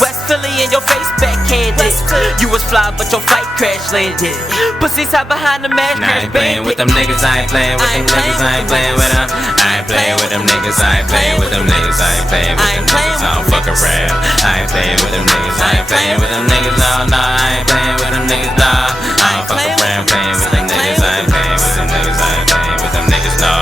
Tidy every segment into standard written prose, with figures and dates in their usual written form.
West Philly in your face backhanded. You was fly but your flight crash landed. Pussies hide behind the mask. I ain't playing with them niggas, I ain't playing with them niggas, I ain't playing with them. I ain't playing with them niggas, I ain't playing with them niggas, I ain't playing with them niggas, I don't fuck around. I ain't playing with them niggas, I ain't playing with them niggas, no, no, I ain't playing with them niggas, no. I don't fuck around playing with them niggas, I ain't playing with them niggas, I ain't playing with them niggas, no.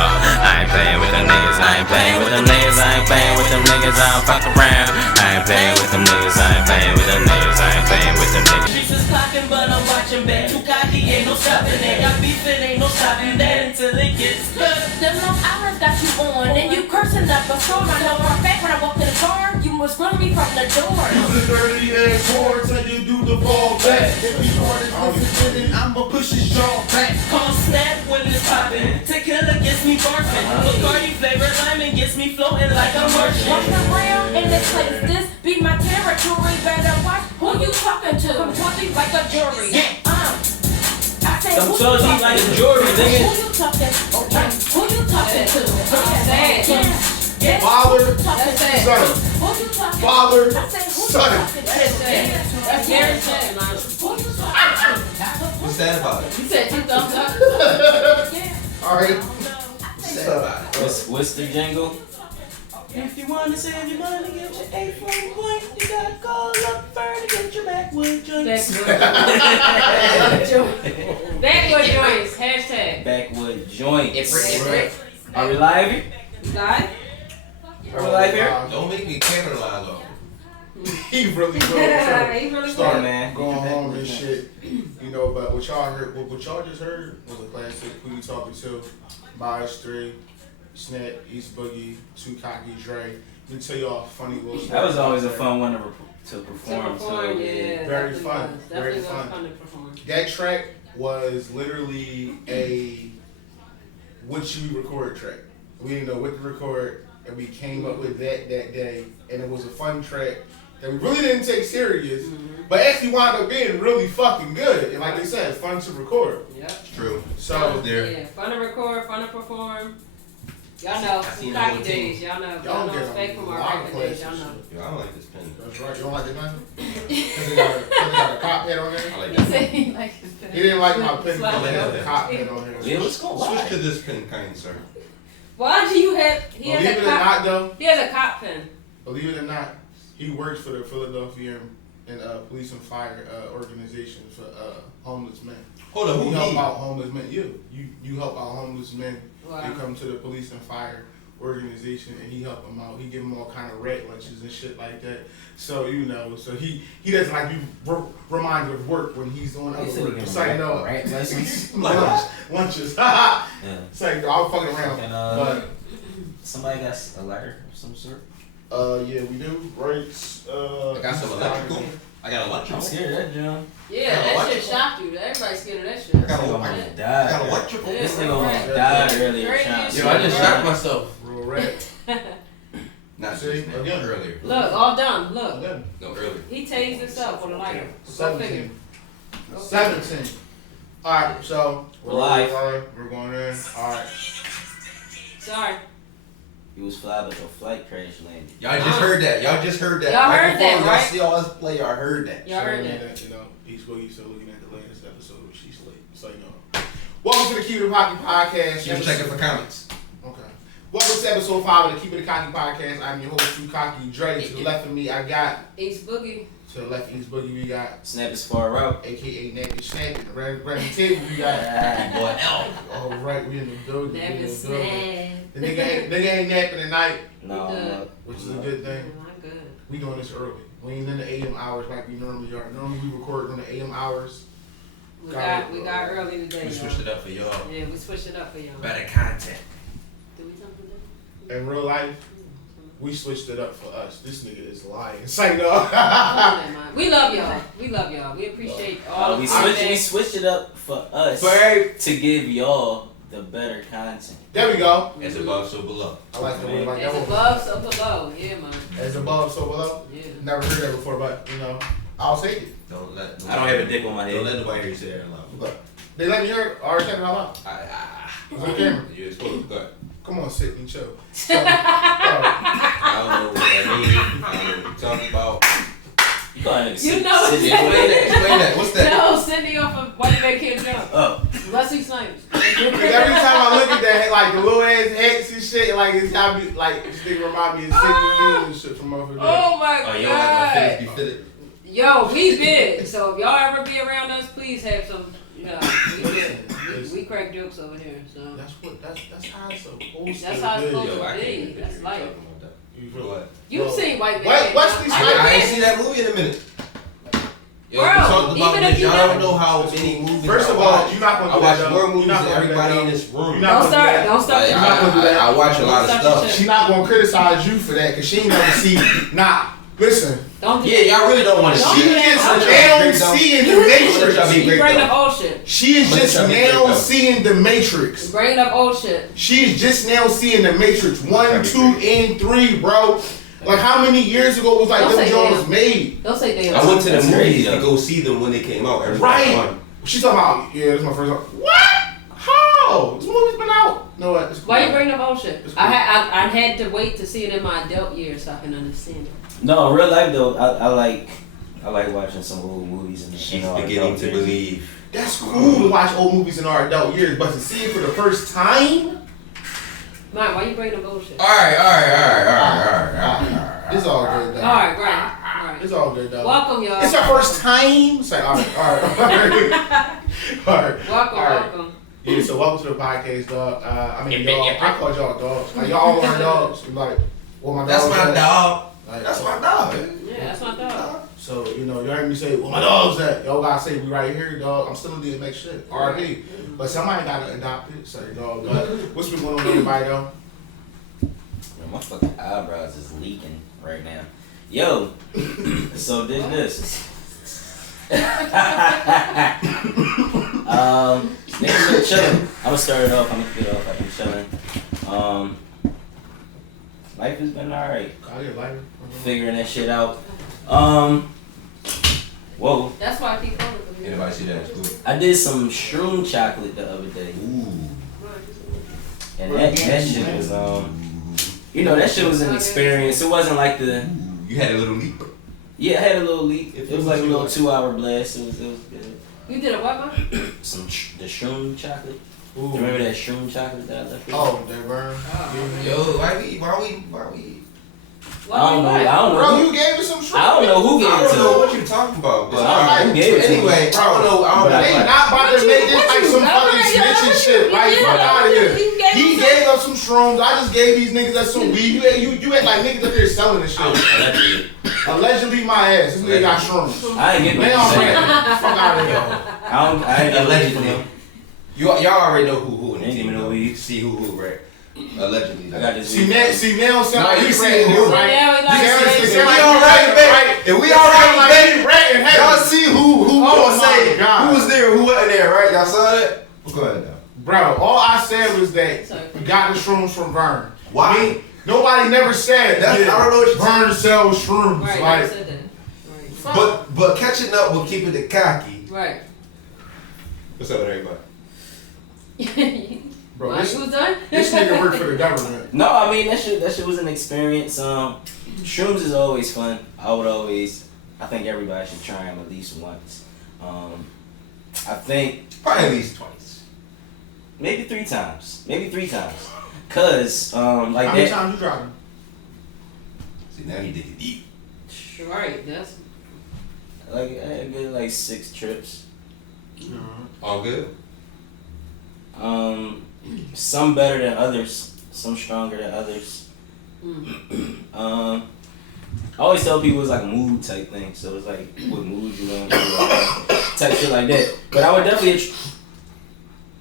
I ain't playing with them niggas, I ain't playing with them niggas, I ain't playing with them niggas, I don't fuck around. I ain't playing with them niggas, I ain't playing with them niggas, I ain't playing with them niggas. Streets is clocking, but I'm watching back. Too cocky, ain't no stopping that. Got beef, it ain't no stopping that until it gets good. Them Long Island's got you on, and you cursing up a storm. I know for a fact when I walked in the car, you must run me from the door. You the dirty ass whore till you do the ball back. If you want it, then I'ma push his jaw back. Call snap when it's popping. Tequila gets me barfing. Bacardi flavored lemon gets me floating like a Martian. Walking around in this place, this be my territory. Better watch who you talking to. Come talk to you like a jury. I say Come who talk to you like a jury, nigga. Who you talking? Okay. Who you talking to? Yeah. Father, Son. Who you talking? Father, I say who son. you talking to? That's very sad, man. Who you talking to? What's that about? You said 2 thumbs up. Yeah. Alright. What's So, What's the jingle? If you wanna save your money, get your Ep.5 point. You gotta call up Bird to get your Backwood Jointz. Backwood Jointz. Hashtag. Backwood Jointz. Rick. Are we live? Live? Are we live here? Don't make me capitalize on he really He will. really Start good, man. going home and shit. You know, but what y'all heard, what y'all just heard was a classic. Who you talking to? Myers 3, Snap, East Boogie, Too Cocky, Dre. Let me tell y'all a funny little story. That was always a fun one to perform. yeah. Very definitely fun. was. Very Definitely was fun. fun to perform. That track was literally a what you record track. We didn't know what to record, and we came up with that day, and it was a fun track that we really didn't take serious, but actually wound up being really fucking good. And like they said, fun to record. Yep. True. So There. Yeah, fun to record, fun to perform. Y'all know, some cocky days. Y'all know get respect from our lot of record days. classes. Y'all know. Yo, I don't like this pen. That's right. You don't like it, man? Cause it got a cop head on there. I like He that. said he liked his pen. He didn't like my pen Slap because it it had up. a cop head on there. Yeah, let's go Switch live. to this pen, kind sir. Why do you have? He Believe has it a or cop. not, though, He has a cop pen. believe it or not, he works for the Philadelphia and police and fire organization for homeless men. Hold on, You who help he? out homeless men. You help out homeless men. Wow. They come to the police and fire organization, and he help them out. He give them all kind of rat lunches and shit like that. So you know, so he doesn't like be reminded of work when he's doing other work. It's like no Rat lessons. lunches. Yeah. It's like I'm fucking around. And, But somebody got a lighter of some sort. yeah, we do brakes. I got some electrical. I got I'm electrical. scared of that, John. Yeah, that shit shocked you. Everybody's scared of that shit. I This got nigga a- almost I died. got electrical. This nigga almost died earlier. Crazy trying to- shit. Yo, I just shot myself. Real rat. Not See, just now. again. Earlier. Look, all done. Look. Again, No, earlier. He tased himself with a lighter. Go figure. 17. All right, so We're live. We're going in. All right. Sorry. You was fly, but your flight crash landed. Y'all just heard that. Y'all just heard that. Y'all Right heard before that, right? Y'all see all us play. Y'all heard that. Y'all heard So, that. You know, East Boogie still looking at the latest episode. She's late. So, you know. Welcome to the Keep It Cocky Podcast. She was checking for comments. Okay. Welcome to episode 5 of the Keep It Cocky Podcast. I'm your host, Too Cocky Dre. To the left of me, I got. Ace Boogie. To the left of East Boogie, we got. Snapis Farout. AKA Nappy Snap. And around the table, we got. Boy, L. All right, we in the building. Never we in the building. snap. The nigga ain't napping tonight, No, We good. no. which is a good thing. I'm good. We doing this early. We ain't in the AM hours like we normally are. Normally we record during the AM hours. We got early today. We switched it up for y'all. Yeah, we switched it up for y'all. Better content. Did we talk today? In real life, we switched it up for us. This nigga is lying. It's like no. We love y'all. We love y'all. We appreciate all We of switched it up for us Babe. to give y'all the better content. There we go. As above, so below. I like the way like As that one. above, so below. Yeah, man. As above, so below. Yeah. Never heard that before, but you know, I'll take it. Don't let. I don't have a dick on my Don't let head. nobody hear you say that loud. Look, they let me hear it. I already said it out loud. It's on camera. You exposed. Go ahead. Come on, sit and chill. So, I don't know what that means. I don't know what you're talking about. You know Explain that. What's that? No, Cindy off of White Man Can't Jump. Oh. Wesley Snipes. Every time I look at that, like the little ass hex and shit, like it's gotta be like this nigga remind me of Sidney and shit from over there. Oh my Oh, you don't like my god. face be fitted? Yo, we big. So if y'all ever be around us, please have some. We big. We crack jokes over here. So That's how it's supposed to that's how it's be. supposed Yo, I to can't be. even That's think life. you're talking about that. You feel What? You've Bro. seen White Man. What- Can't what's Jump. these- I ain't seen that movie in a minute. Yo, Bro, we talked about even this. if you Y'all never- don't know how many movies. First of I all, watch. you're not gonna I do watch that, more though. movies You're not than gonna do everybody that, in though. this room. You're not Don't gonna do start. that. Don't start. Like, your not gonna do that. I watch a lot of Don't start stuff. your She not gonna criticize you for that because she ain't never see. Nah, listen. Don't do Yeah, y'all really don't want to Don't see do it. that. She Don't is now seeing the Matrix. You bring up old shit. She is just now seeing the Matrix. You bringing up old shit. She is just now seeing the Matrix 1, 2, and 3, bro. Like how many years ago was like Don't them say Jones damn. made? Don't say damn. I went to the That's movies crazy, to though. go see them when they came out. Every Right. time. She's talking about, yeah, this is my first time. What? How? This movie's been out. No, what? It's cool. Why you bringing up old shit? It's cool. I had to wait to see it in my adult years so I can understand it. No, in real life though, I like watching some old movies and She's our beginning adult to years. believe. That's cool to watch old movies in our adult years, but to see it for the first time? Mike, why you bringing up old shit? All right. It's all good, though. Alright, right. It's all good, though. Welcome, y'all. It's our first time. It's like, all right. Welcome. Yeah, so welcome to the podcast, dog. I mean, y'all, I call y'all dogs. Like, y'all are dogs. Like, well, my That's dog's my at. dog. Like, That's my dog. Yeah, that's my dog. So, you know, you heard me say, well, my dog's at. Y'all gotta say, we right here, dog. I'm still gonna make shit. R.I.P. But somebody gotta adopt it. So, dog. What's been going on with everybody, though? Man, my fucking eyebrows is leaking right now. Yo, so did this. Niggas been chilling. I'ma start it off. I'ma kick it off. I've been chilling. Life has been alright. I get lighter. Figuring that shit out. Whoa. That's why I keep calling them. Anybody see that? It's cool. I did some shroom chocolate the other day. Ooh. And that shit was you know, that shit was an experience. It wasn't like the You had a little leap. yeah, I had a little leak. It was like a little 2-hour blast. It was good. You did a what, man? The shroom chocolate. Ooh. You remember that shroom chocolate that I left? Oh, they burn. Yo, why we? I don't know. Bro, you gave us some shrimp. I don't know who gave I it don't know to. what you're talking about. But I don't know who gave it to. anyway, I don't know. They not about to make this like some fucking snitching shit, right? Fuck out of here. He gave us some shrooms. I just gave these niggas that some weed. You ain't like niggas up here selling this shit. Allegedly, my ass. This nigga got shrooms. I ain't getting They no on shit. brand. Fuck out of here. I ain't Allegedly. allegedly. Y'all already know who in the Ain't team. even know though. who You see who, right? Allegedly. I got this See weed. now, sound like you he see ratting who, him, right? Yeah, we like You it. sound If like we he alright, ratting, baby. right? If we It sound alright, like baby. he ratting heavy. Y'all see who Oh gonna my say God. who was there, who wasn't there, right? Y'all saw that? Go ahead now. Bro, all I said was that Sorry. we got the shrooms from Vern. Why? Nobody never said That's- I don't know what you're Vern sells shrooms. Right, Like, I said that. But catching up with keeping it cocky. Right. What's up with everybody? Right. bro, Mike, this you was done? nigga worked for the government. No, I mean that shit was an experience. Shrooms is always fun. I think everybody should try them at least once. I think Probably at least twice. maybe 3 times. Cause like How many that. times you tried them? See, now he did it deep. Right, that's Like I had good like 6 trips. All good? Some better than others, some stronger than others. I always tell people it's like a mood type thing, so it's like what mood you want, type shit like that. But I would definitely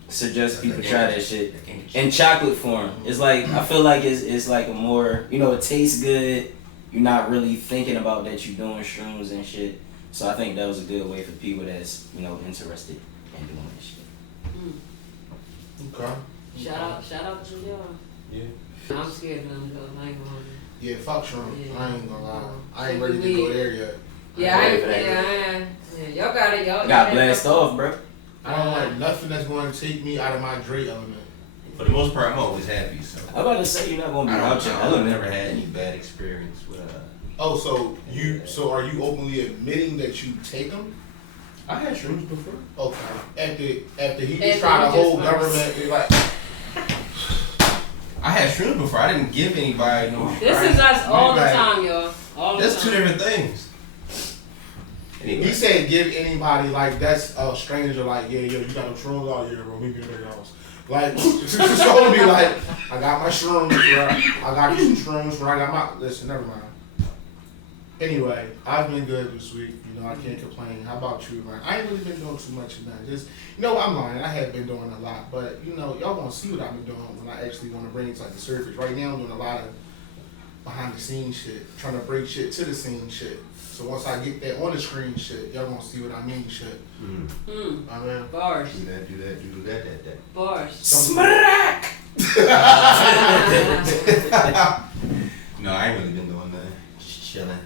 suggest people try that shit in chocolate form. It's like I feel like it's like a more, you know, it tastes good. You're not really thinking about that you're doing shrooms and shit. So I think that was a good way for people that's, you know, interested in doing that shit. Okay. shout out to y'all. Yeah. I'm scared of them though. I ain't gonna. Yeah, fuck shrooms. Yeah. I ain't gonna lie. I ain't ready to go there yet. Yeah, y'all got it. Y'all Got blast off, bro. I don't like nothing that's going to take me out of my Dre element. For the most part, I'm always happy. So I'm about to say you're not gonna be out your I've element. never had any bad experience with Oh, so are you openly admitting that you take them? I had shrooms before. Okay. After he just tried to hold government, it's like. I had shrooms before. I didn't give anybody no. This is us all the time, y'all. All the That's time. two different things. Anyway. He said give anybody, like, that's a stranger, like, yeah, yo, you got no shrooms out here, bro, meet me at your house. Like, it's supposed to be like, I got my shrooms, bro. I got you some shrooms, bro. I got my, listen, never mind. Anyway, I've been good this week. You know, I can't complain. How about you, man? I ain't really been doing too much tonight. Just, you know, I'm lying. I have been doing a lot. But, you know, y'all want to see what I've been doing when I actually want to bring it to, like, the surface. Right now, I'm doing a lot of behind-the-scenes shit. Trying to bring shit to the scene shit. So once I get that on the screen shit, y'all gonna see what I mean shit. I mean, Bars. Do that. Bars. Smack! No, I ain't really been doing that. Just chilling.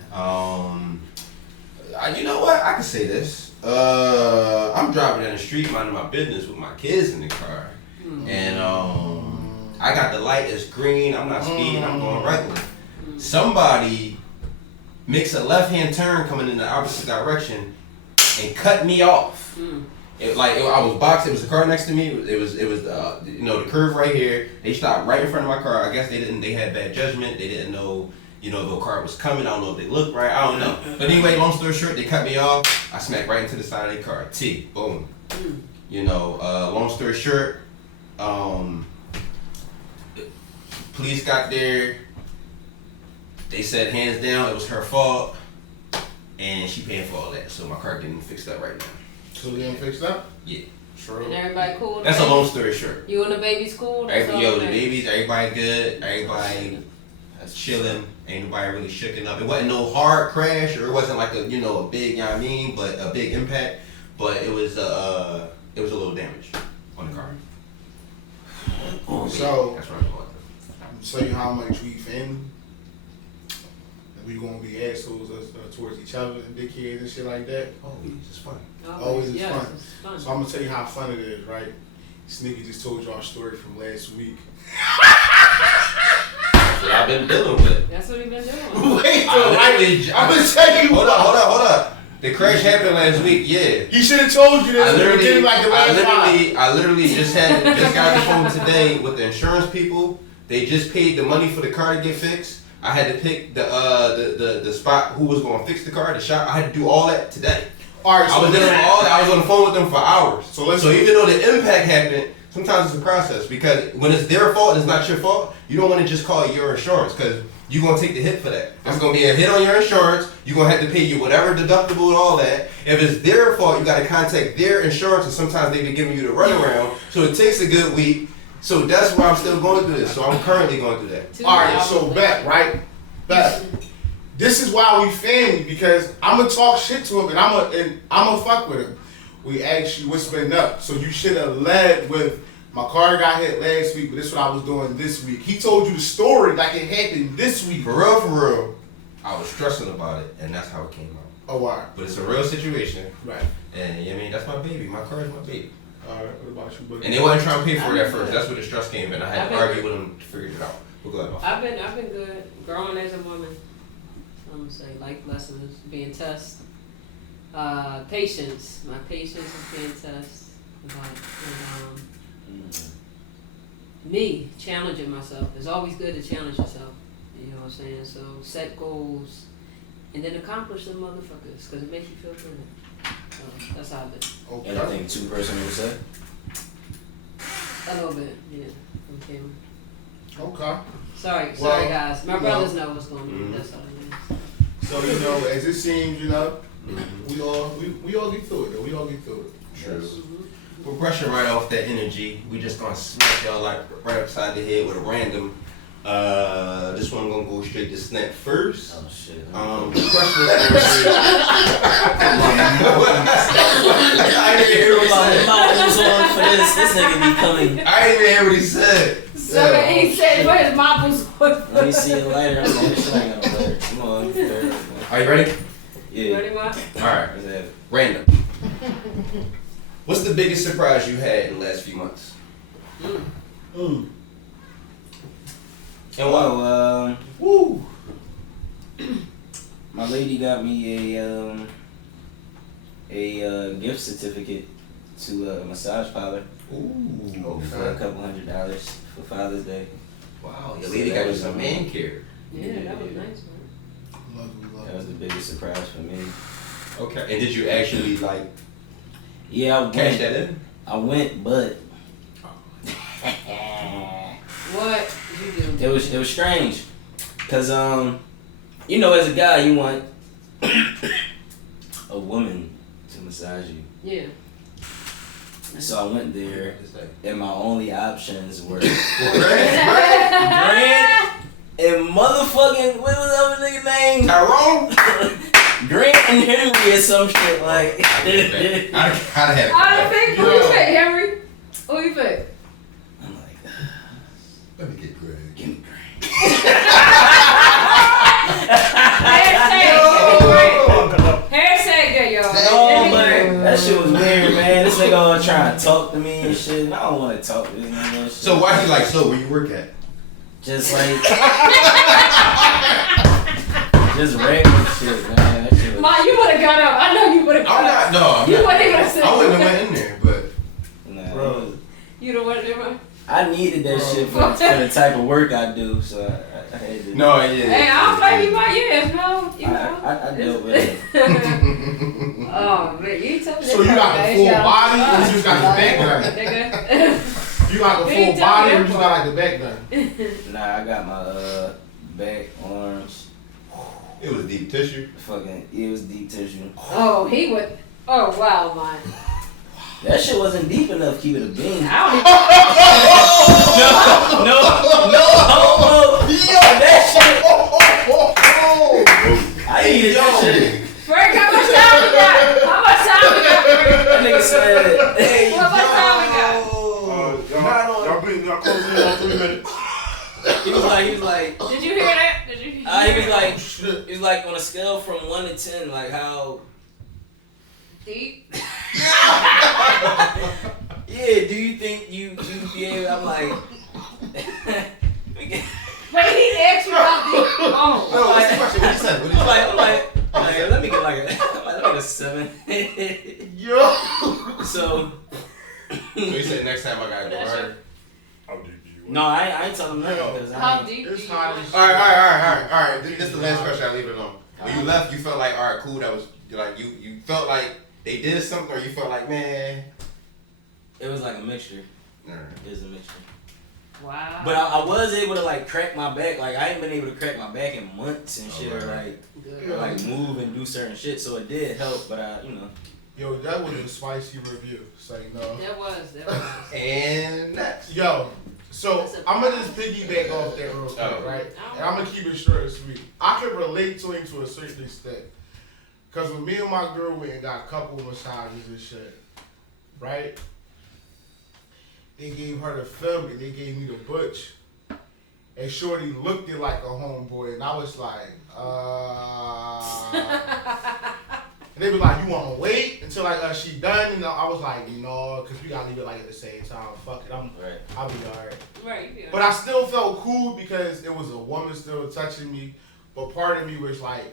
You know what? I can say this. I'm driving down the street, minding my business with my kids in the car, and I got the light that's green. I'm not speeding. I'm going regular. Somebody makes a left-hand turn coming in the opposite direction and cut me off. I was boxed. It was a car next to me. It was the curve right here. They stopped right in front of my car. I guess they had bad judgment. They didn't know, the car was coming. I don't know if they looked right. I don't know. But anyway, long story short, they cut me off. I smacked right into the side of their car. Boom. Long story short, police got there. They said hands down it was her fault, and she paying for all that. So my car getting fixed up right now. so we getting fixed up? Yeah. True. And everybody cool? That's a long story short. You and the baby's cool? That's all The that matters. babies, everybody good. Everybody chilling. Ain't nobody really shooken up. It wasn't no hard crash, or it wasn't like a big, but a big impact. But it was a little damage on the car. So, That's right. I'm telling you how much we family. We gonna be assholes towards each other and dickheads and shit like that. Always, it's fun. Always is yes, fun. It's fun. So I'm gonna tell you how fun it is, right? This nigga just told y'all a story from last week. That's what I've been dealing with. That's what he been doing. Wait, I'm gonna tell you. Hold up. The crash happened last week. Yeah. He should have told you this. I literally just got the phone today with the insurance people. They just paid the money for the car to get fixed. I had to pick the spot who was going to fix the car, the shop. I had to do all that today. All right, so I was dealing with all that. I was on the phone with them for hours. So even though the impact happened, sometimes it's a process, because when it's their fault and it's not your fault, you don't want to just call your insurance, because you're going to take the hit for that. That's going to be a hit on your insurance. You're going to have to pay you whatever deductible and all that. If it's their fault, you got to contact their insurance, and sometimes they be giving you the runaround. So it takes a good week. So that's why I'm still going through this. So I'm currently going through that. all right, so back. This is why we family, because I'm gonna talk shit to him and I'm gonna fuck with him. We actually what's been up. So you should have led with my car got hit last week, but this is what I was doing this week. He told you the story like it happened this week. For real. I was stressing about it, and that's how it came out. Oh, all right. But it's a real situation. Right. And that's my baby. My car is my baby. All right, what about you, buddy? And they wasn't trying to pay for it at first. That's where the stress came in. I had to argue with them to figure it out. We're glad about it. I've been good. Growing as a woman. I'm gonna say life lessons, being tested. Patience. My patience is being tested. Me challenging myself. It's always good to challenge yourself. You know what I'm saying? So set goals and then accomplish them motherfuckers, because it makes you feel good. So that's how I do. Okay. And I think 2 person would say. A little bit, yeah. Okay. Okay. Sorry Well, guys. My brothers know what's going on. That's all it is. So as it seems, we all get through it though. We all get through it. True. We're brushing right off that energy. We just gonna smack y'all like right upside the head with a random. This one gonna go straight to Snap first. Oh shit. The question is I didn't even hear what he said. on for this nigga be coming. I didn't even hear what he said. So he said, "Where's Marbles?" Let me see it later. I'm like, shit, I got no later. Come on. Are you ready? Yeah. Ready, Mark? Alright. Random. What's the biggest surprise you had in the last few months? And why? Well, Woo. My lady got me a gift certificate to a massage parlor Ooh. for a couple $100 for Father's Day. Wow, your lady got you some man care. Yeah, that was nice, man. That was the biggest surprise for me. Okay. And did you actually like Yeah, I cash went. that in? I went, but What did you do? it was strange, cause you know, as a guy, you want a woman to massage you. Yeah. So I went there, and my only options were Right. Grant and motherfucking what was that other nigga name? Tyrone? Grant and Henry or some shit like. I'd have I don't think. Who you pick, Henry? Who you pick? I'm like, Let me get Greg. give me Grant. Hashtag that, y'all. No, but that shit was weird, man. This nigga all trying to talk to me and shit. And I don't want to talk to this nigga and shit. So why he like, so where you work at? Just like, just random shit, man. That shit was, Ma, you would have got up. I know you would have got I'm up. not, no, I'm You not. wouldn't even have said I wouldn't have went in there, but nah, Bro. it was- You don't want to do it? I needed that shit for the type of work I do, so I had to. no, yeah. Hey, I don't blame you my years, no. You know. I dealt with it. Oh, man, you told me So you got the full body, or you just got the back done? Nigga. You got the He full told body, me or you that just got like the back done? Nah, I got my back, arms, It was deep tissue. fucking, it was deep tissue. Oh, he would. Oh, wow, man. That shit wasn't deep enough, keep it a bean. I don't even. No homo. That shit. I needed that shit. Frank, how much time we got? How much time we got, Frank? That nigga said, hey, How much time we got? Y'all closing in on 3 minutes. he was like, Did you hear that? Did you? he was like on a scale from 1 to 10, like how. Deep. Yeah, do you think you be able? I'm like. Wait, he asked you how deep. Oh. No, what's the question? What you said? I'm like, let me get like a 7. Yo. So So you said next time I gotta go harder. How deep do you no, I ain't telling him nothing because How I ain't. deep? It's do hot you as want? All right. This is the last question. I leave it alone. When you left, you felt like, all right, cool. That was like you felt like they did something, or you felt like, man. It was like a mixture. Alright. It was a mixture. Wow. But I was able to like crack my back. Like I ain't been able to crack my back in months and shit, or Alright. like move and do certain shit. So it did help, but Yo, that was a spicy review. Say no. That was. And next. Yo, so I'm gonna just piggyback off that real quick, Oh. right? And I'm gonna keep it short and sweet. I can relate to him to a certain extent. Cause when me and my girl went and got a couple massages and shit, right? They gave her the film and they gave me the butch. And Shorty looked it like a homeboy, and I was like, And they be like, you wanna wait until like she done? And I was like, no, cause we gotta leave it like at the same time. Fuck it, I'll be alright. Right. But I still felt cool because it was a woman still touching me. But part of me was like,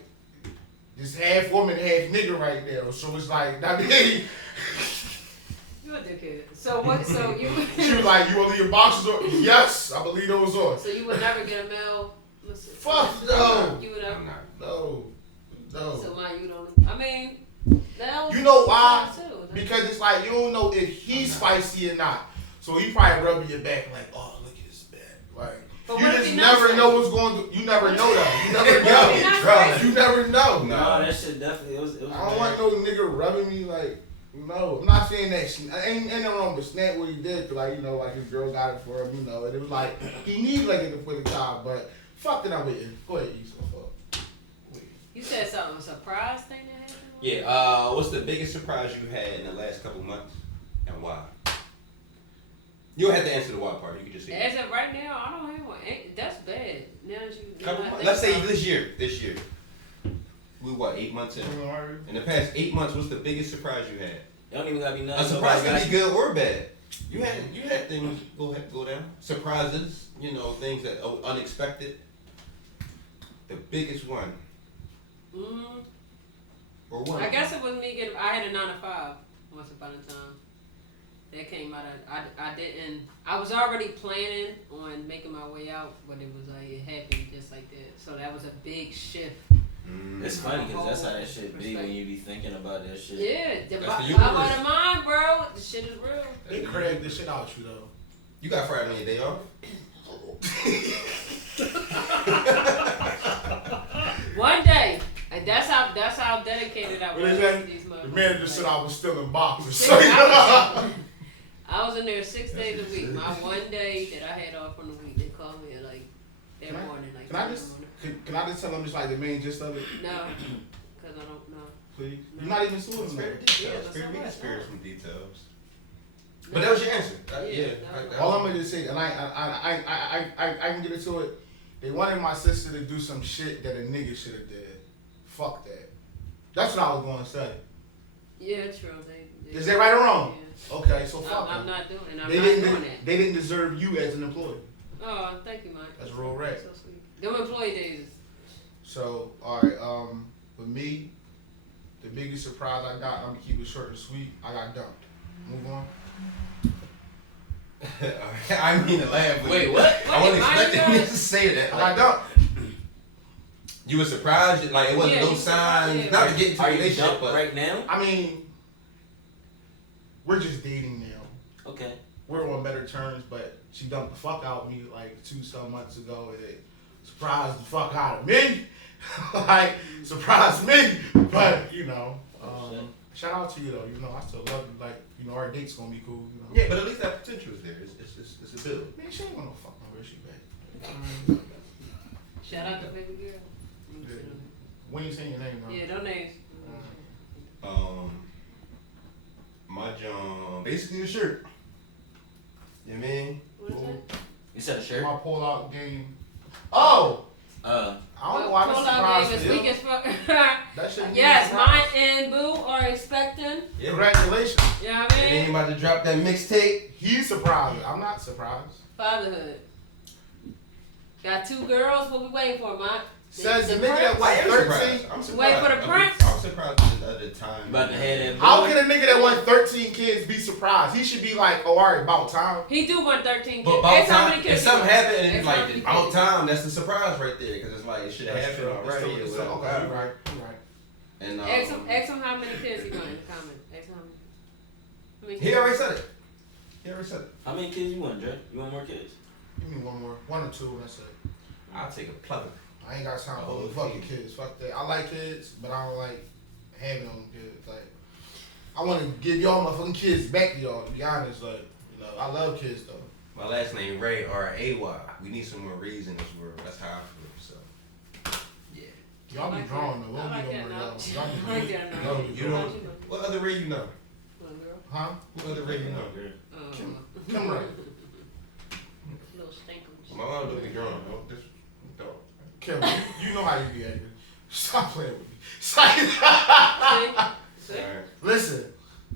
this half woman, half nigga right there. So it's like, that nigga. You a dickhead. So what? So you. She was like, you wanna leave your boxes on? Yes, I believe those on. So you would never get a male. Listen. Fuck no. You would never. No. So why you don't? I mean, that was You know why? too. Because it's like, you don't know if he's spicy or not. So he probably rubbing your back like, oh, look at his back. Like, But you what if just he not never spicy? know what's going to, you never know that. You never What if he not know. spicy? You never know. No, that shit definitely it was. I don't want no nigga rubbing me like, no. I'm not saying that ain't nothing wrong with Snap what he did, cause like, you know, like his girl got it for him, you know, and it was like, he needs like it for the job, but fuck it, I'm with you. Go ahead, Issa. You said something, a surprise thing that happened? Yeah. What's the biggest surprise you had in the last couple months, and why? You don't have to answer the why part. You can just say. As of right now, I don't have one. That's bad. Now that you. Couple I months. think Let's say about it. this year. We what, 8 months in? In the past 8 months, what's the biggest surprise you had? It don't even gotta be A nothing. surprise Nobody can be good or bad. You had things go down. Surprises, you know, things that unexpected. The biggest one. Or what? I guess it was me getting. I had a 9 to 5 once upon a time. That came out of. I didn't. I was already planning on making my way out, but it was like it happened just like that. So that was a big shift. It's funny because that's how that shit be when you be thinking about that shit. Yeah, the That's the power of universe. the mind, bro. The shit is real. They cracked the shit out you though. You got Friday on your day off? One day, and that's how dedicated I What was is to that? these The motherfuckers. manager said I was still in boxes. Shit, I was in there 6 days a week. My one day that I had off from the week, they called me at like that Can I- morning, like Can I 10 in just the morning. can I just tell them just like the main gist of it, No, because I don't know. please? You're not even suing them. Spare though. details. that's Spare me all the right. spare some details. But that was your answer. Yeah. All I'm gonna just say, and I can get into it. They wanted my sister to do some shit that a nigga should have did. Fuck that. That's what I was gonna say. Yeah, true. They Is that right or wrong? Yeah. Okay, so fuck I'm them. not doing it. I'm They not didn't. doing that. They didn't deserve you as an employee. Oh, thank you, Mike. That's real rap. So sweet. Them employee days. So, alright, with me, the biggest surprise I got, I'm gonna keep it short and sweet, I got dumped. Move on. I mean to laugh. But Wait, what? I wasn't Why you expecting you guys- to say that. I Like, got dumped. you were surprised? Like, it wasn't Yeah, no you signs. surprised. Not to get into Are a you relationship, dumped but right now? I mean, we're just dating now. Okay. We're on better terms, but she dumped the fuck out of me like 2-some months ago, and it surprised the fuck out of me. Like, surprised me. But, you know, shout out to you though. You know, I still love you. Like, you know, our date's gonna be cool. You know. yeah, but at least that potential is there. It's a build. Man, she ain't gonna fuck my where she back. Shout out to baby girl. Yeah. When you saying your name, though. Yeah, don't names. My John, basically a shirt. You know what I mean? What is that? You said a shirt? My pull-out game. Oh! I don't know why this Pull-out game surprised is me. weak as fuck. That shouldn't be Yes, a surprise. mine and Boo are expecting. Yeah. Congratulations. You know what I And then mean? you about to drop that mixtape. He's surprised. I'm not surprised. Fatherhood. Got 2 girls. What we waiting for, Mike? Says the nigga that I was am 13. surprised. I'm surprised. Wait for the prince? I'm surprised at the time. About to have that How can a nigga that won 13 kids be surprised? He should be like, oh, alright, about time. He do want 13 kids. But about Ask how time, many if kids he something want. happened and it's Ask how like many about kids. time, that's the surprise right there. Because it's like, it should have happened already. It's or still, okay, whatever. you're right. You're right. And Ask him how many kids he want in the comment. Ask him how many he kids. already said it. He already said it. How many kids you want, Dre? You want more kids? Give me one more. 1 or 2, that's it. I'll take a plug. I ain't got time Oh, for fucking kids. Fuck that. I like kids, but I don't like having them kids. Like, I want to give y'all my fucking kids back to y'all, to be honest. Like, you know, I love kids, though. My last name Ray, R-A-Y. We need some more Rays in this world. That's how I feel. So, yeah. Y'all I be like drawing, that. though. We I don't like need that no more now. y'all. Y'all I like be that now. y'all be You drawing. don't. What other Ray you know? Little girl. Huh? What other Ray you know? Come right. Little stinkers. My mom don't be drawing. Don't just don't. Kim, you know how you be acting. Stop playing with me. Stop. See? Alright. Listen,